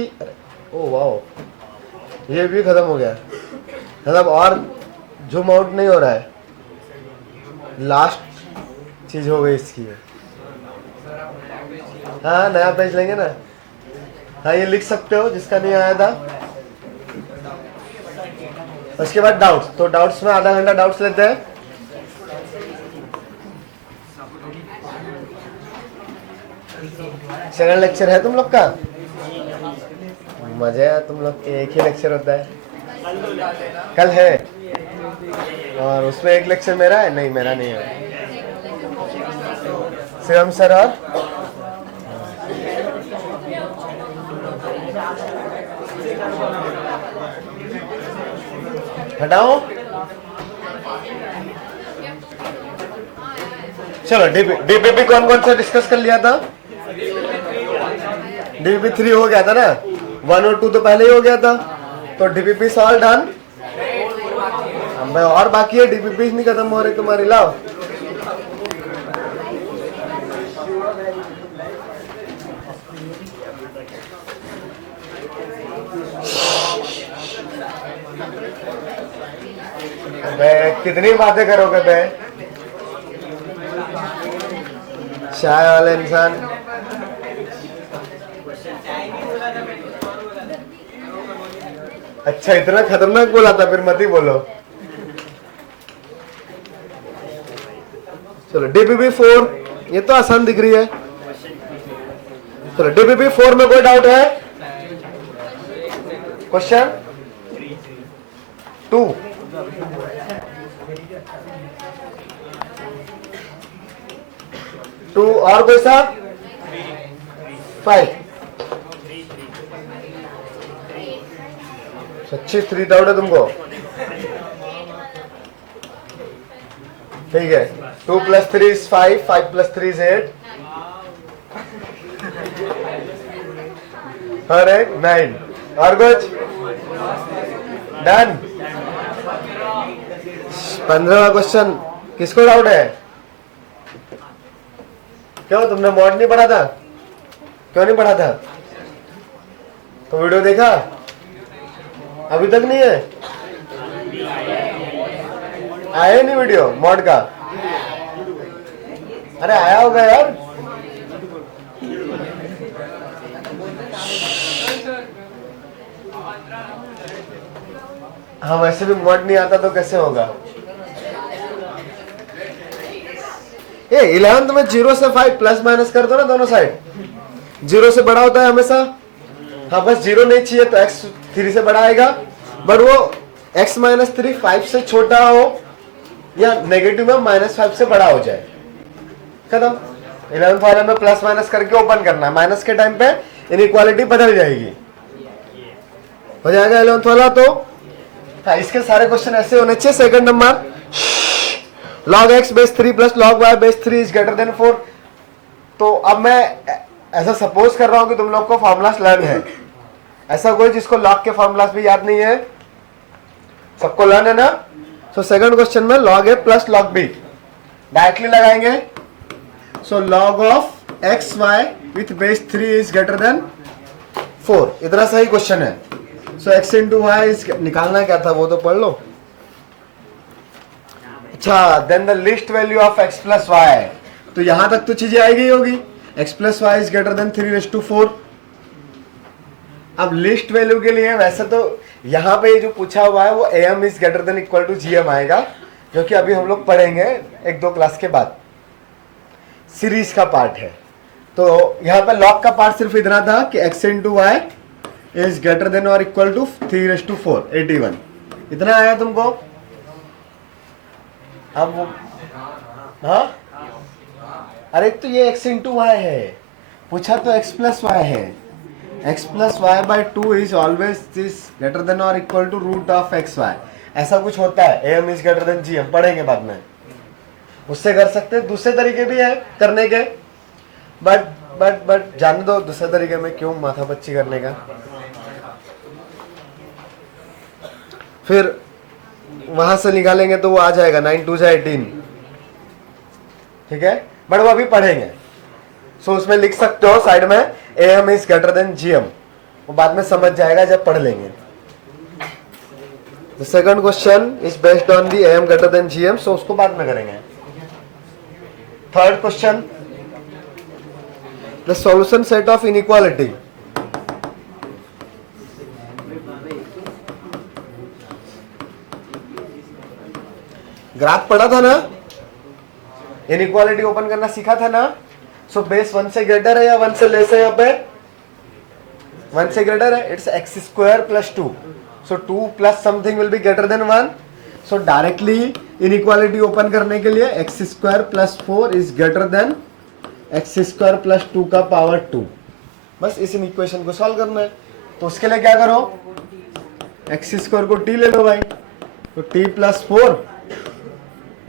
ओ वाओ ये भी खत्म हो गया. मतलब और जूम आउट नहीं हो रहा है. लास्ट चीज हो गई इसकी. हाँ नया पेज लेंगे ना. हाँ ये लिख सकते हो जिसका नहीं आया था. उसके बाद डाउट्स. तो डाउट्स में आधा घंटा डाउट्स लेते हैं. सेकंड लेक्चर है तुम लोग का. मजे है तुम लोग के. एक ही लेक्चर होता है. कल है और उसमें एक लेक्चर मेरा है. नहीं मेरा नहीं है. शिवम सर और हटाओ. चलो डीपीपी कौन कौन सा डिस्कस कर लिया था? डीपीपी 3 हो गया था ना. 1 और 2 तो पहले ही हो गया था. तो डीपीपी सॉल्व डन. और बाकी है. डीपीपी नहीं खत्म हो रही तुम्हारी. लाओ बे कितनी बातें करोगे बे. चाय वाले इंसान. अच्छा इतना खतरनाक बोला था फिर मत ही बोलो. चलो डीपीपी 4 ये तो आसान दिख रही है. चलो डीपीपी 4 में कोई डाउट है? क्वेश्चन 2 2 और कोई सा 5. सच्ची 3 डाउट है तुमको. ठीक है. 2 plus 3 is 5, 5 plus 3 is 8, अरे 9 और कुछ डन। 15वां क्वेश्चन किसको डाउट है? क्यों तुमने मॉड नहीं पढ़ा था? क्यों नहीं पढ़ा था? तो वीडियो देखा? अभी तक नहीं है? आया नहीं वीडियो मॉड का? अरे आया होगा यार। हाँ वैसे भी मॉड नहीं आता तो कैसे होगा? ये 11th में 0 से 5 प्लस माइनस कर दो ना दोनों साइड। 0 से बड़ा होता है हमेशा। हाँ बस 0 नहीं चाहिए तो x 3 से बड़ा आएगा, बट वो x माइनस 3 5 से छोटा हो या नेगेटिव में -5 से बड़ा हो जाए, खत्म। 11th वाले में प्लस माइनस करके ओपन करना है, माइनस के टाइम पे इनइक्वालिटी बदल जाएगी, हो जाएगा 11th वाला। तो हाँ इसके सारे क्वेश्चन ऐसे होने चाहिए। Second number, log x base 3 plus log y base 3 is greater than 4। तो अब मैं ऐसा सपोज कर रहा हूं कि तुम लोग को फॉर्मूलास लर्न है। ऐसा कोई जिसको log के फॉर्मूलास भी याद नहीं है? सबको लर्न है ना? सो सेकंड क्वेश्चन में log a plus log b directly लगाएंगे। So log of X Y with base 3 is greater than 4। इतना सही क्वेश्चन है। So x into Y is, निकालना क्या था वो तो पढ़ लो। अच्छा, then the least value of x plus Y. तो यहां तक तो चीजें आई गई होगी। x plus Y is greater than 3/4। अब लिस्ट वैल्यू के लिए वैसे तो यहां पे जो पूछा हुआ है वो am is greater than equal to gm आएगा, जो कि अभी हम लोग पढ़ेंगे 1-2 क्लास के बाद। सीरीज का पार्ट है। तो यहां पे लॉग का पार्ट सिर्फ इतना था कि x into Y is greater than और इक्वल टू 3/4 81। इतना आया तुमको? अब वो हाँ, अरे तो ये x इंटू वाई है, पूछा तो x प्लस वाई है। x plus Y by 2 is always this greater than और equal to root of X Y. ऐसा कुछ होता है। am is greater than gm पढ़ेंगे बाद में, उससे कर सकते हैं। दूसरे तरीके भी है करने के, बट जाने दो दूसरे तरीके में क्यों माथा पच्ची करने का। फिर वहां से निकालेंगे तो वो आ जाएगा 9 2 18, ठीक है, बट वो अभी पढ़ेंगे। सो उसमें लिख सकते हो साइड में am is greater than gm, वो बाद में समझ जाएगा जब पढ़ लेंगे। The second question is based on the am greater than gm, सो उसको बाद में करेंगे। Third question, the solution set of inequality. Graph पढ़ा था ना, इनइक्वालिटी ओपन करना सीखा था ना। सो बेस 1 से ग्रेटर है या 1 से लेस है? यहाँ पे 1 से ग्रेटर है, it's x square plus 2। So 2 plus something will be greater then 1। So directly inequality open करने के लिए x square plus 4 is greater then x square plus 2 का पावर 2। बस इस इक्वेशन को सॉल्व करना है। तो उसके लिए क्या करो, x स्क्वायर को t ले लो भाई, तो t plus 4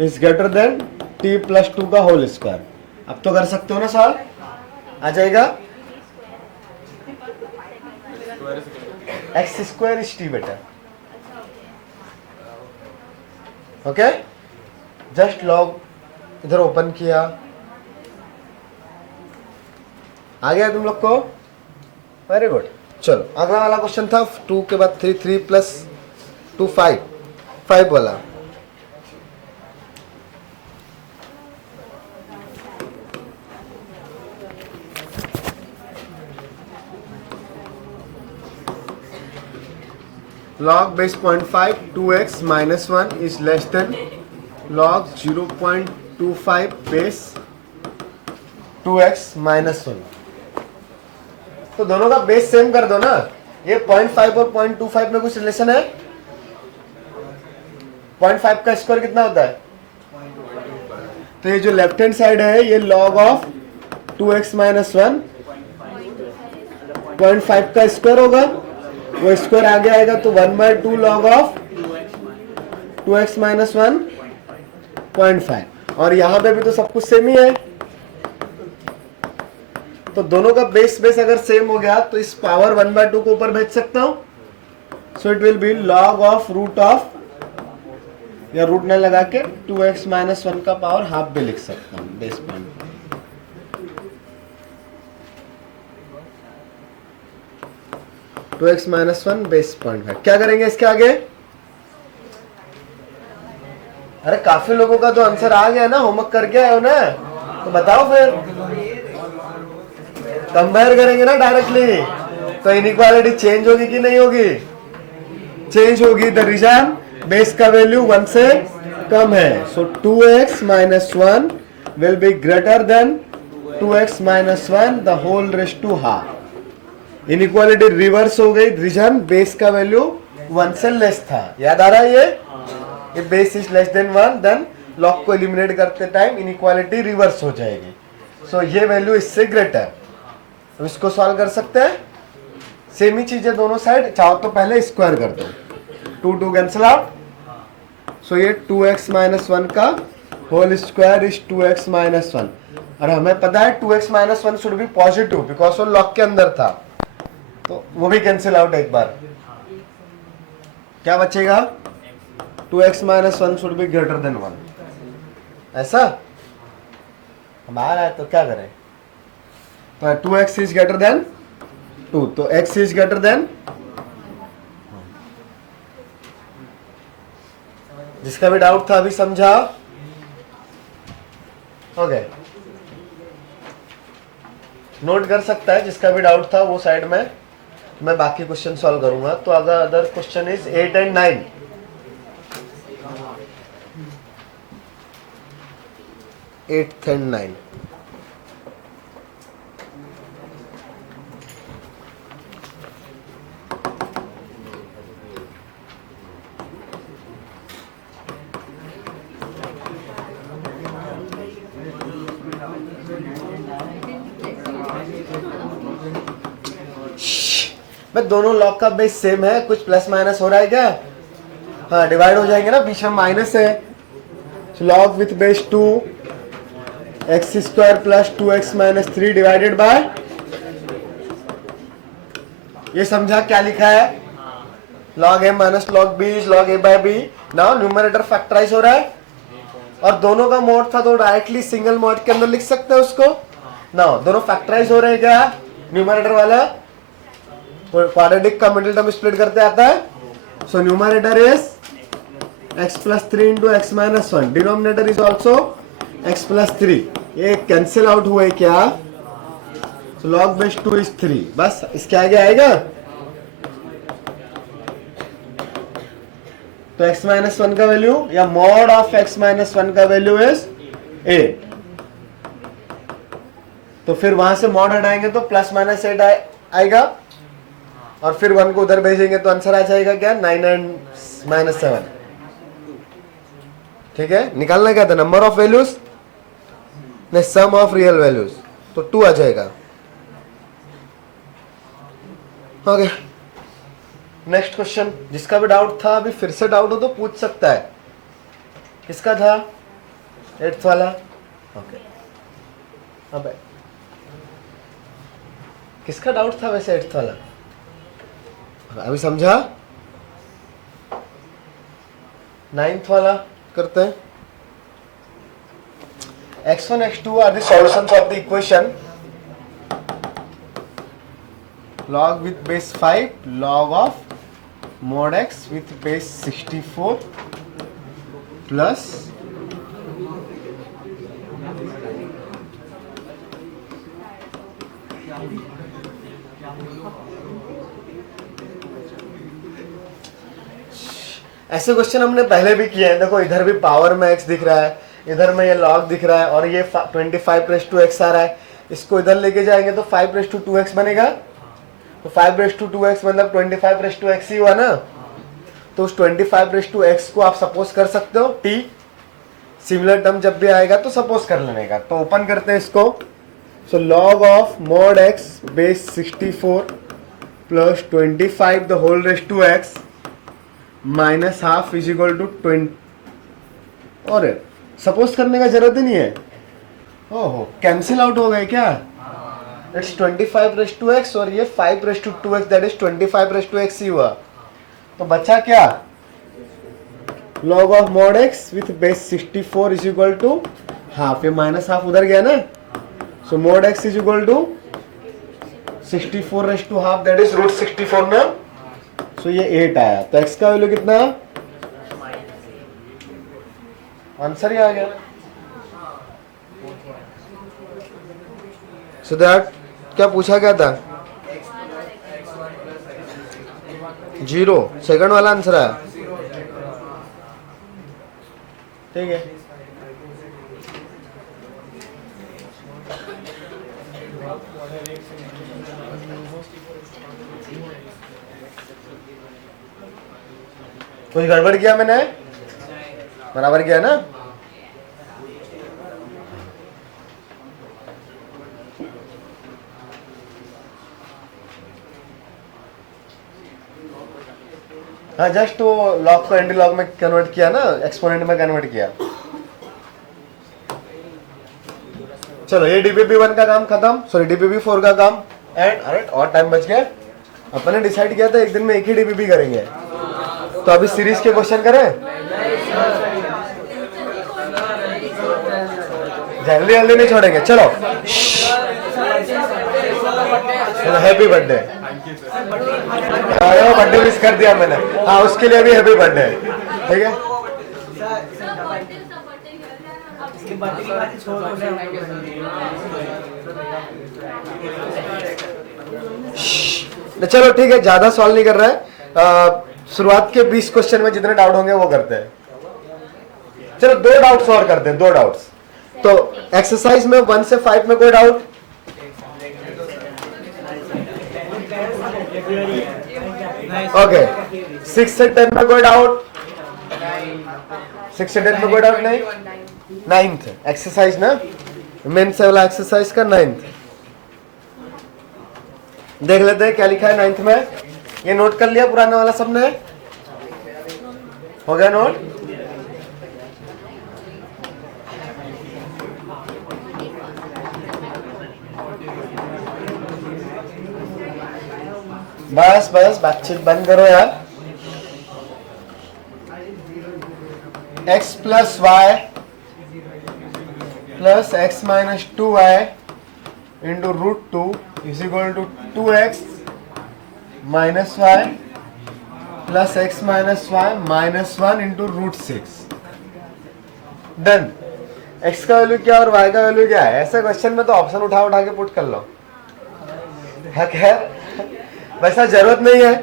is greater then t plus 2 का होल स्क्वायर। अब तो कर सकते हो ना सॉल्व, आ जाएगा। x स्क्वायर इज t बेटा, ओके। जस्ट लॉग इधर ओपन किया, आ गया तुम लोग को? Very good. चलो अगला वाला क्वेश्चन था 2 के बाद 3, 3 प्लस 2 5, 5 वाला। log base 0.5 2x minus 1 is less than log 0.25 base 2x minus 1। तो दोनों का बेस सेम कर दो ना। ये 0.5 और 0.25 में कुछ रिलेशन है? 0.5 का स्क्वायर कितना होता है? तो ये जो लेफ्ट हैंड साइड है ये log ऑफ 2x minus 1 0.5 का स्क्वायर होगा, वो स्क्वायर आगे आएगा तो 1/2 log ऑफ 2x minus 1 0.5। और यहां पे भी तो सब कुछ सेम ही है। तो दोनों का बेस बेस अगर सेम हो गया तो इस पावर 1/2 को ऊपर भेज सकता हूं. So it will be log of root of, या रूट न लगा के 2x माइनस 1 का पावर हाफ भी लिख सकता हूं base point. 2x minus 1 base point है. क्या करेंगे इसके आगे? अरे काफी लोगों का तो आंसर आ गया ना, होमवर्क करके आए हो ना, तो बताओ फिर. कंपेयर करेंगे ना डायरेक्टली, तो इनइक्वालिटी चेंज होगी कि नहीं होगी? चेंज होगी. द रीजन बेस का वैल्यू 1 से कम है. So 2x minus 1 will be greater than 2x minus 1 the whole raised to half. Inequality reverse हो गई. रीजन बेस का वैल्यू 1 से लेस था. याद आ रहा है ये? If base is less than 1 then log को एलिमिनेट करते टाइम इनइक्वालिटी रिवर्स हो जाएगी. सो ये वैल्यू इससे ग्रेटर. अब इसको सॉल्व कर सकते हैं. सेम ही चीज है दोनों साइड. चाहो तो पहले स्क्वायर कर दो. 2 कैंसिल आउट. सो ये 2x माइनस 1 का whole square is 2x minus 1. और हमें पता है 2x minus 1 should be positive because वो लॉग के अंदर था, तो वो भी कैंसिल आउट. एक बार क्या बचेगा? 2x minus 1 should be greater then 1. ऐसा हमारा है तो क्या करें? तो 2x इज ग्रेटर देन 2, तो x इज ग्रेटर देन. जिसका भी डाउट था अभी समझा? ओके, नोट कर सकता है जिसका भी डाउट था वो साइड में. मैं बाकी क्वेश्चन सॉल्व करूंगा. तो अगर other question is 8 and 9. 8th and 9. मैं दोनों लॉग का बेस सेम है. कुछ प्लस माइनस हो रहा है क्या? हाँ, डिवाइड हो जाएंगे ना, बीच में माइनस है. Log with base 2 x square plus 2x minus 3 divided by. ये समझा क्या लिखा है? Log a minus log b is log a by b. Now numerator factorise हो रहा है और दोनों का मोड था तो डायरेक्टली सिंगल मोड के अंदर लिख सकते हैं उसको. नाउ दोनों फैक्टराइज हो रहे हैं. क्या न्यूमरेटर वाला क्वाड्रेटिक का मिडिल टर्म स्प्लिट करते आता है. So numerator is x plus 3 into x minus 1. Denominator is also x plus 3. ये कैंसिल आउट हुए क्या? so log base 2 is 3. बस इसके आगे आएगा तो x माइनस 1 का वैल्यू या मॉड ऑफ x माइनस 1 का वैल्यू इज 8. तो फिर वहां से मॉड हटाएंगे तो प्लस माइनस 8 आएगा और फिर 1 को उधर भेजेंगे तो आंसर आ जाएगा क्या? 9 and माइनस 7. ठीक है, निकालना क्या था? नंबर ऑफ वैल्यूज नहीं, सम ऑफ रियल वैल्यूज. तो 2 आ जाएगा. Okay, next question. जिसका भी डाउट था अभी फिर से डाउट हो तो पूछ सकता है. किसका था? 8th वाला. ओके, अब किसका डाउट था वैसे 8th वाला? अभी समझा? 9th वाला करते हैं. x1 x2 are the solutions of the equation log with base 5 log of mod x with base 64 plus ऐसे क्वेश्चन हमने पहले भी किए हैं. देखो इधर भी पावर में x दिख रहा है, इधर में ये log दिख रहा है और ये 25 आ रहा है. इसको इधर लेके जाएंगे तो 5 बनेगा. तो 5 मतलब 25 ही हुआ ना. तो उस 25 को आप सपोज कर सकते हो t. सिमिलर टर्म जब भी आएगा तो सपोज कर लेने का. तो ओपन करते हैं इसको. So log of mod x base 64 plus 25 the whole raised to x minus half is equal to 20. और सपोज करने का जरूरत ही नहीं है. ओहो, कैंसिल आउट हो गए क्या? इट्स 25 और ये 5 दैट इज 25 ही हुआ। तो बचा क्या, log of mod x with base 64 is equal to half, ये माइनस हाफ उधर गया ना, so mod x is equal to 64 half that is √64 ना, सो ये 8 आया। तो x का वैल्यू कितना, आंसर ही आ गया। सो दैट क्या पूछा गया था, 0, सेकंड वाला आंसर है, ठीक है। कुछ गड़बड़ किया मैंने, बराबर किया ना, हाँ जस्ट वो लॉग को एंटी लॉग में कन्वर्ट किया ना, एक्सपोनेंट में कन्वर्ट किया। चलो ये DPP1 का काम खत्म, सॉरी DPP4 का काम एंड अरे और टाइम बच गया। अपने डिसाइड किया था एक दिन में एक ही DPP करेंगे, तो अभी सीरीज के क्वेश्चन करें, जल्दी जल्दी नहीं छोड़ेंगे। चलो हैप्पी बर्थडे, बर्थडे मिस कर दिया मैंने, हाँ उसके लिए भी हैप्पी बर्थडे, ठीक है। चलो ठीक है, ज्यादा सॉल्व नहीं कर रहा है, शुरुआत के 20 क्वेश्चन में जितने डाउट होंगे वो करते हैं। चलो 2 डाउट्स और करते हैं, 2 डाउट्स। तो एक्सरसाइज में 1 से 5 में कोई डाउट, ओके 6 से 10 में कोई डाउट, 6 से 10 में कोई डाउट नहीं। 9th एक्सरसाइज ना, मेन से वाला एक्सरसाइज का 9th देख लेते हैं क्या लिखा है 9th में। ये नोट कर लिया पुराने वाला सबने, हो गया नोट। बस बस बातचीत बंद करो यार। x plus Y plus x minus 2y into √2 is equal to 2x minus Y plus x minus Y minus 1 into √6। Done. x का वैल्यू क्या और y का वैल्यू क्या है, ऐसे क्वेश्चन में तो ऑप्शन उठा उठा के पुट कर लो। खैर वैसा जरूरत नहीं है,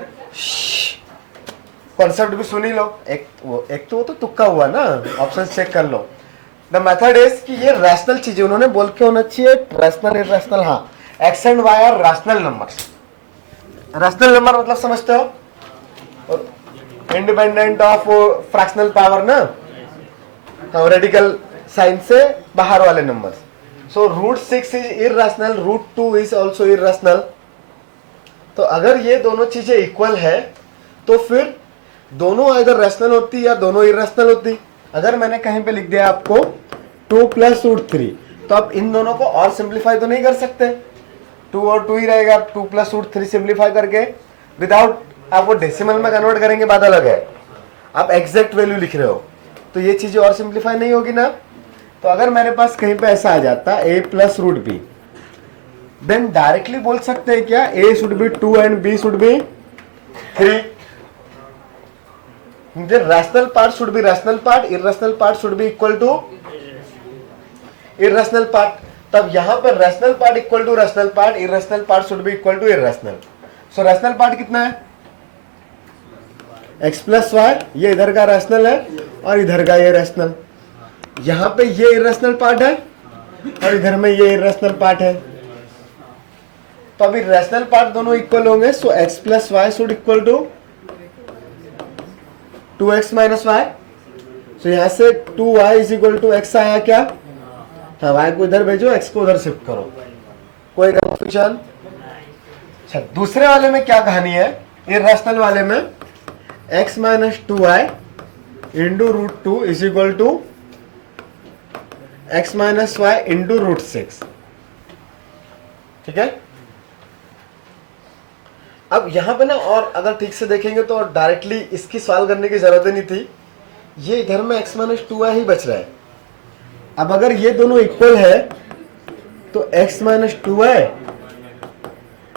कॉन्सेप्ट भी सुन ही लो। एक तो तुक्का हुआ ना, ऑप्शन चेक कर लो। द मेथड इज कि ये रैशनल चीजें उन्होंने बोल के होना चाहिए, रैशनल इरैशनल, हाँ X and Y are rational numbers. Rational number मतलब समझते हो, इंडिपेंडेंट ऑफ फ्रैक्शनल पावर ना, रेडिकल साइन से बाहर वाले numbers. So √6 is irrational, √2 is also irrational. तो अगर ये दोनों चीजें इक्वल है तो फिर दोनों इधर रैशनल होती या दोनों इरैशनल होती। अगर मैंने कहीं पे लिख दिया आपको 2 प्लस √3, तो आप इन दोनों को और सिंप्लीफाई तो नहीं कर सकते, 2 और 2 ही रहेगा। 2 प्लस √3 सिंप्लीफाई करके विदाउट आप वो डेसिमल में कन्वर्ट करेंगे बात अलग है, आप एग्जैक्ट वैल्यू लिख रहे हो तो ये चीजें और सिंप्लीफाई नहीं होगी ना। तो अगर मेरे पास कहीं पे ऐसा आ जाता a plus √b, then directly बोल सकते हैं क्या, a should be 2 and b should be 3। The rational part should be rational part, irrational part should be equal to irrational part। तब यहाँ पर rational part equal to rational part, irrational part should be equal to irrational। So rational part कितना है, x plus y, ये इधर का rational है और इधर का ये rational। यहाँ पे ये irrational part है और इधर में ये irrational part है। तो अभी rational part दोनों equal होंगे, so x plus y should equal to 2x minus Y. तो यहां से 2y is equal to x आया क्या, हाँ y को इधर भेजो, x को उधर शिफ्ट करो, कोई कंफ्यूजन। अच्छा दूसरे वाले में क्या कहानी है, इरैशनल वाले में x minus 2y into √2 is equal to x minus Y into √6, ठीक है। अब यहाँ पे ना, और अगर ठीक से देखेंगे तो डायरेक्टली इसकी सॉल्व करने की जरूरत ही नहीं थी, ये इधर में x माइनस टू वाई ही बच रहा है। अब अगर ये दोनों इक्वल है तो x minus two Y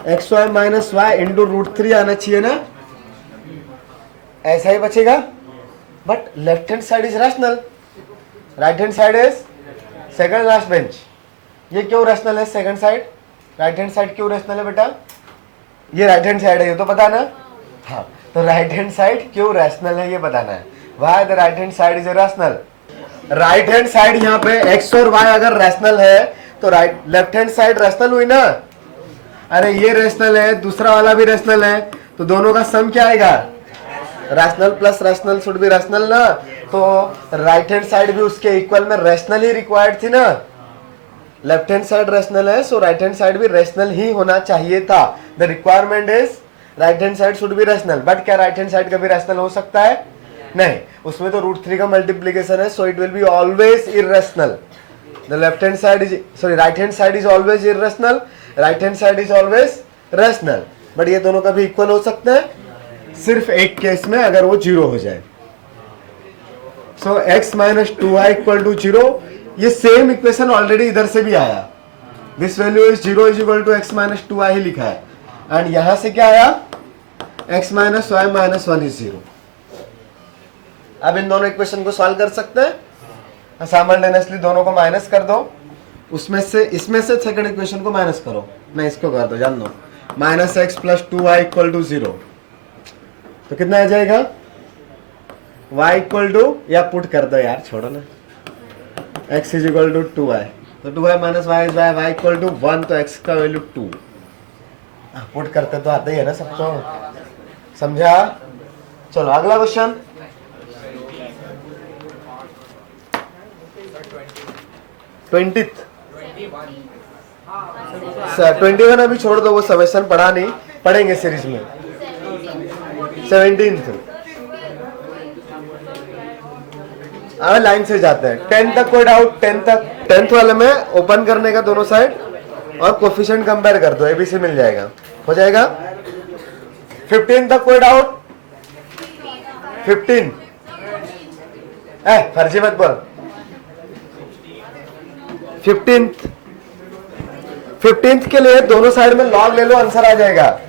X Y minus Y into root three आना चाहिए ना, ऐसा ही बचेगा। But left hand side is rational, right hand side is second last bench. ये क्यों रैशनल है second side, right hand side क्यों रैशनल है बेटा? ये राइट हैंड साइड है, ये तो बताना। हाँ, तो राइट हैंड साइड क्यों रैशनल है ये बताना है। Why the right hand side is rational? Right hand side यहाँ पे x और y अगर रैशनल है तो right left hand side rational हुई ना। अरे ये रैशनल है, दूसरा वाला भी रैशनल है, तो दोनों का सम क्या आएगा? Rational plus rational should be rational ना। तो राइट हैंड साइड भी उसके इक्वल में रैशनल ही रिक्वायर्ड थी ना। लेफ्ट हैंड साइड रैशनल है, सो राइट हैंड साइड भी रैशनल ही होना चाहिए था। The requirement is right hand side should be rational. But क्या राइट हैंड साइड कभी रैशनल हो सकता है? नहीं, उसमें तो रूट थ्री का मल्टीप्लीकेशन है, सो it will be always irrational. The left hand side is sorry right hand side is always irrational, right hand side is always rational. But ये दोनों कभी इक्वल हो सकते हैं सिर्फ एक केस में, अगर वो जीरो हो जाए। So x minus two Y equal to zero, ये सेम इक्वेशन ऑलरेडी इधर से भी आया। This value is zero is equal to X minus two Y ही लिखा है। एंड यहां से क्या आया? x minus Y minus one is zero. अब इन दोनों इक्वेशन को सॉल्व कर सकते हैं, साइमल्टेनियसली दोनों को माइनस कर दो, उसमें से इसमें से सेकंड इक्वेशन को माइनस करो, नहीं इसको कर दो, जान दो। Minus X plus two Y equal to zero, तो कितना आ जाएगा? y इक्वल टू, या पुट कर दो यार, छोड़ो ना, x is equal to two Y, तो two Y minus Y is Y, Y equal to one, तो x का वैल्यू टू। पुट करते तो आते ही है ना सबको, समझा? चलो अगला क्वेश्चन। ट्वेंटी वन अभी छोड़ दो, वो समेशन पढ़ा नहीं, पढ़ेंगे सीरीज में। 17th अब लाइन से जाते हैं। 10 तक कोई डाउट? 10 तक, 10th वाले में ओपन करने का दोनों साइड और कोफिशिएंट कंपेयर कर दो, एबीसी मिल जाएगा, हो जाएगा। 15 तक कोई डाउट? 15 फर्जी मत बोल। 15th के लिए दोनों साइड में लॉग ले लो, आंसर आ जाएगा।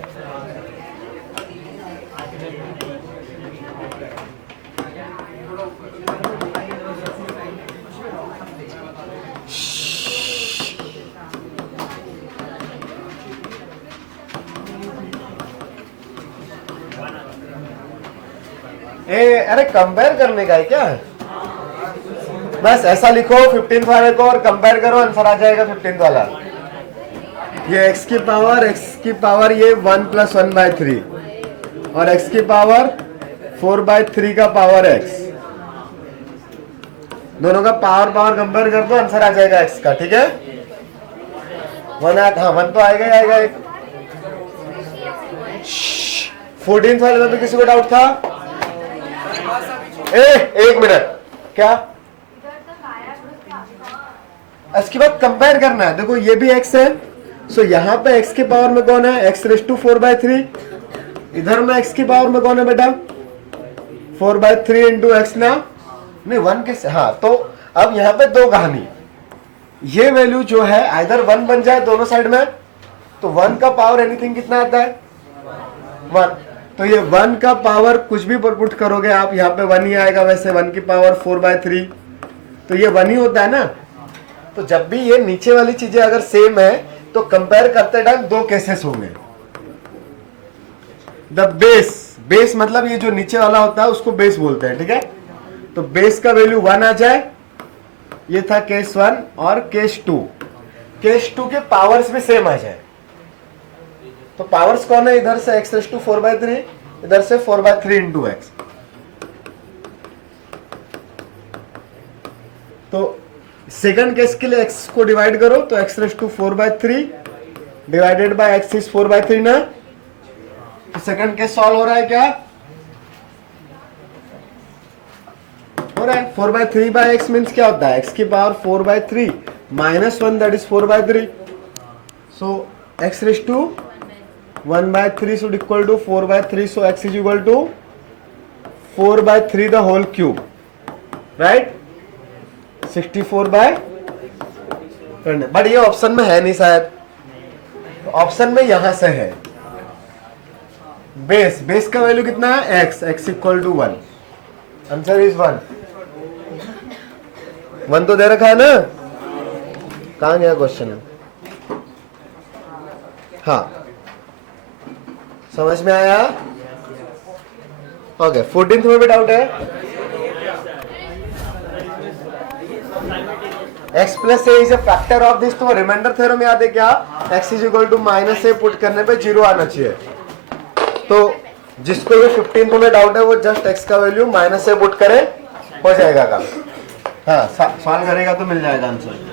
अरे कंपेयर करने का है क्या? बस ऐसा लिखो 15th वाले को और कंपेयर करो, आंसर आ जाएगा 15th वाला। ये x की पावर ये 1 प्लस 1/3 और x की पावर 4/3 का पावर x, दोनों का पावर कंपेयर कर दो, आंसर आ जाएगा x का। ठीक है, 1 तो आएगा ही आएगा एक। 14th वाले में तो किसी को डाउट था? एक मिनट, क्या? इसके बाद कंपेयर करना है। देखो ये भी x है, सो यहाँ पे x के पावर में कौन है? x raise to 4/3। इधर में x की पावर में कौन है बेटा? 4/3 इंटू एक्स ना, नहीं 1 कैसे? हाँ, तो अब यहाँ पे दो कहानी, ये वैल्यू जो है आइदर 1 बन जाए दोनों साइड में, तो 1 का पावर एनीथिंग कितना आता है? 1। तो ये 1 का पावर कुछ भी पुट करोगे आप, यहाँ पे 1 ही आएगा। वैसे 1 की पावर 4/3, तो ये 1 ही होता है ना। तो जब भी ये नीचे वाली चीजें अगर सेम है तो कंपेयर करते टाइम दो केसेस होंगे। द बेस मतलब ये जो नीचे वाला होता है उसको बेस बोलते हैं, ठीक है। तो बेस का वैल्यू 1 आ जाए, ये था केस 1, और केस 2 के पावर्स भी सेम आ जाए। तो पावर्स कौन है? इधर से x रेस टू 4/3, इधर से 4/3 इंटू एक्स। तो सेकंड केस के लिए x को डिवाइड करो, तो x raise to 4/3 divided by x is 4/3 ना। तो सेकंड केस सॉल्व हो रहा है क्या? हो रहा है। 4/3 बाय x मीन्स क्या होता है? x की power 4/3 minus 1 that is 4/3। So x raise to 1/3 should equal to 4/3, so x is equal to 4/3 the whole cube, right? 64/20, but ये ऑप्शन में है नहीं शायद, ऑप्शन में यहां से है। बेस का वैल्यू कितना है x equal to 1, answer is 1 तो दे रखा है ना, कहां गया क्वेश्चन? हाँ, समझ में आया? ओके, 14th में भी डाउट है? x plus a is a factor of this, तो रिमाइंडर थ्योरम याद है क्या? x is equal to minus a put करने पे 0 आना चाहिए। तो जिसको भी 15th में डाउट है वो जस्ट x का वैल्यू माइनस ए पुट करे, हो जाएगा काम। हाँ, सॉल्व करेगा तो मिल जाएगा आंसर।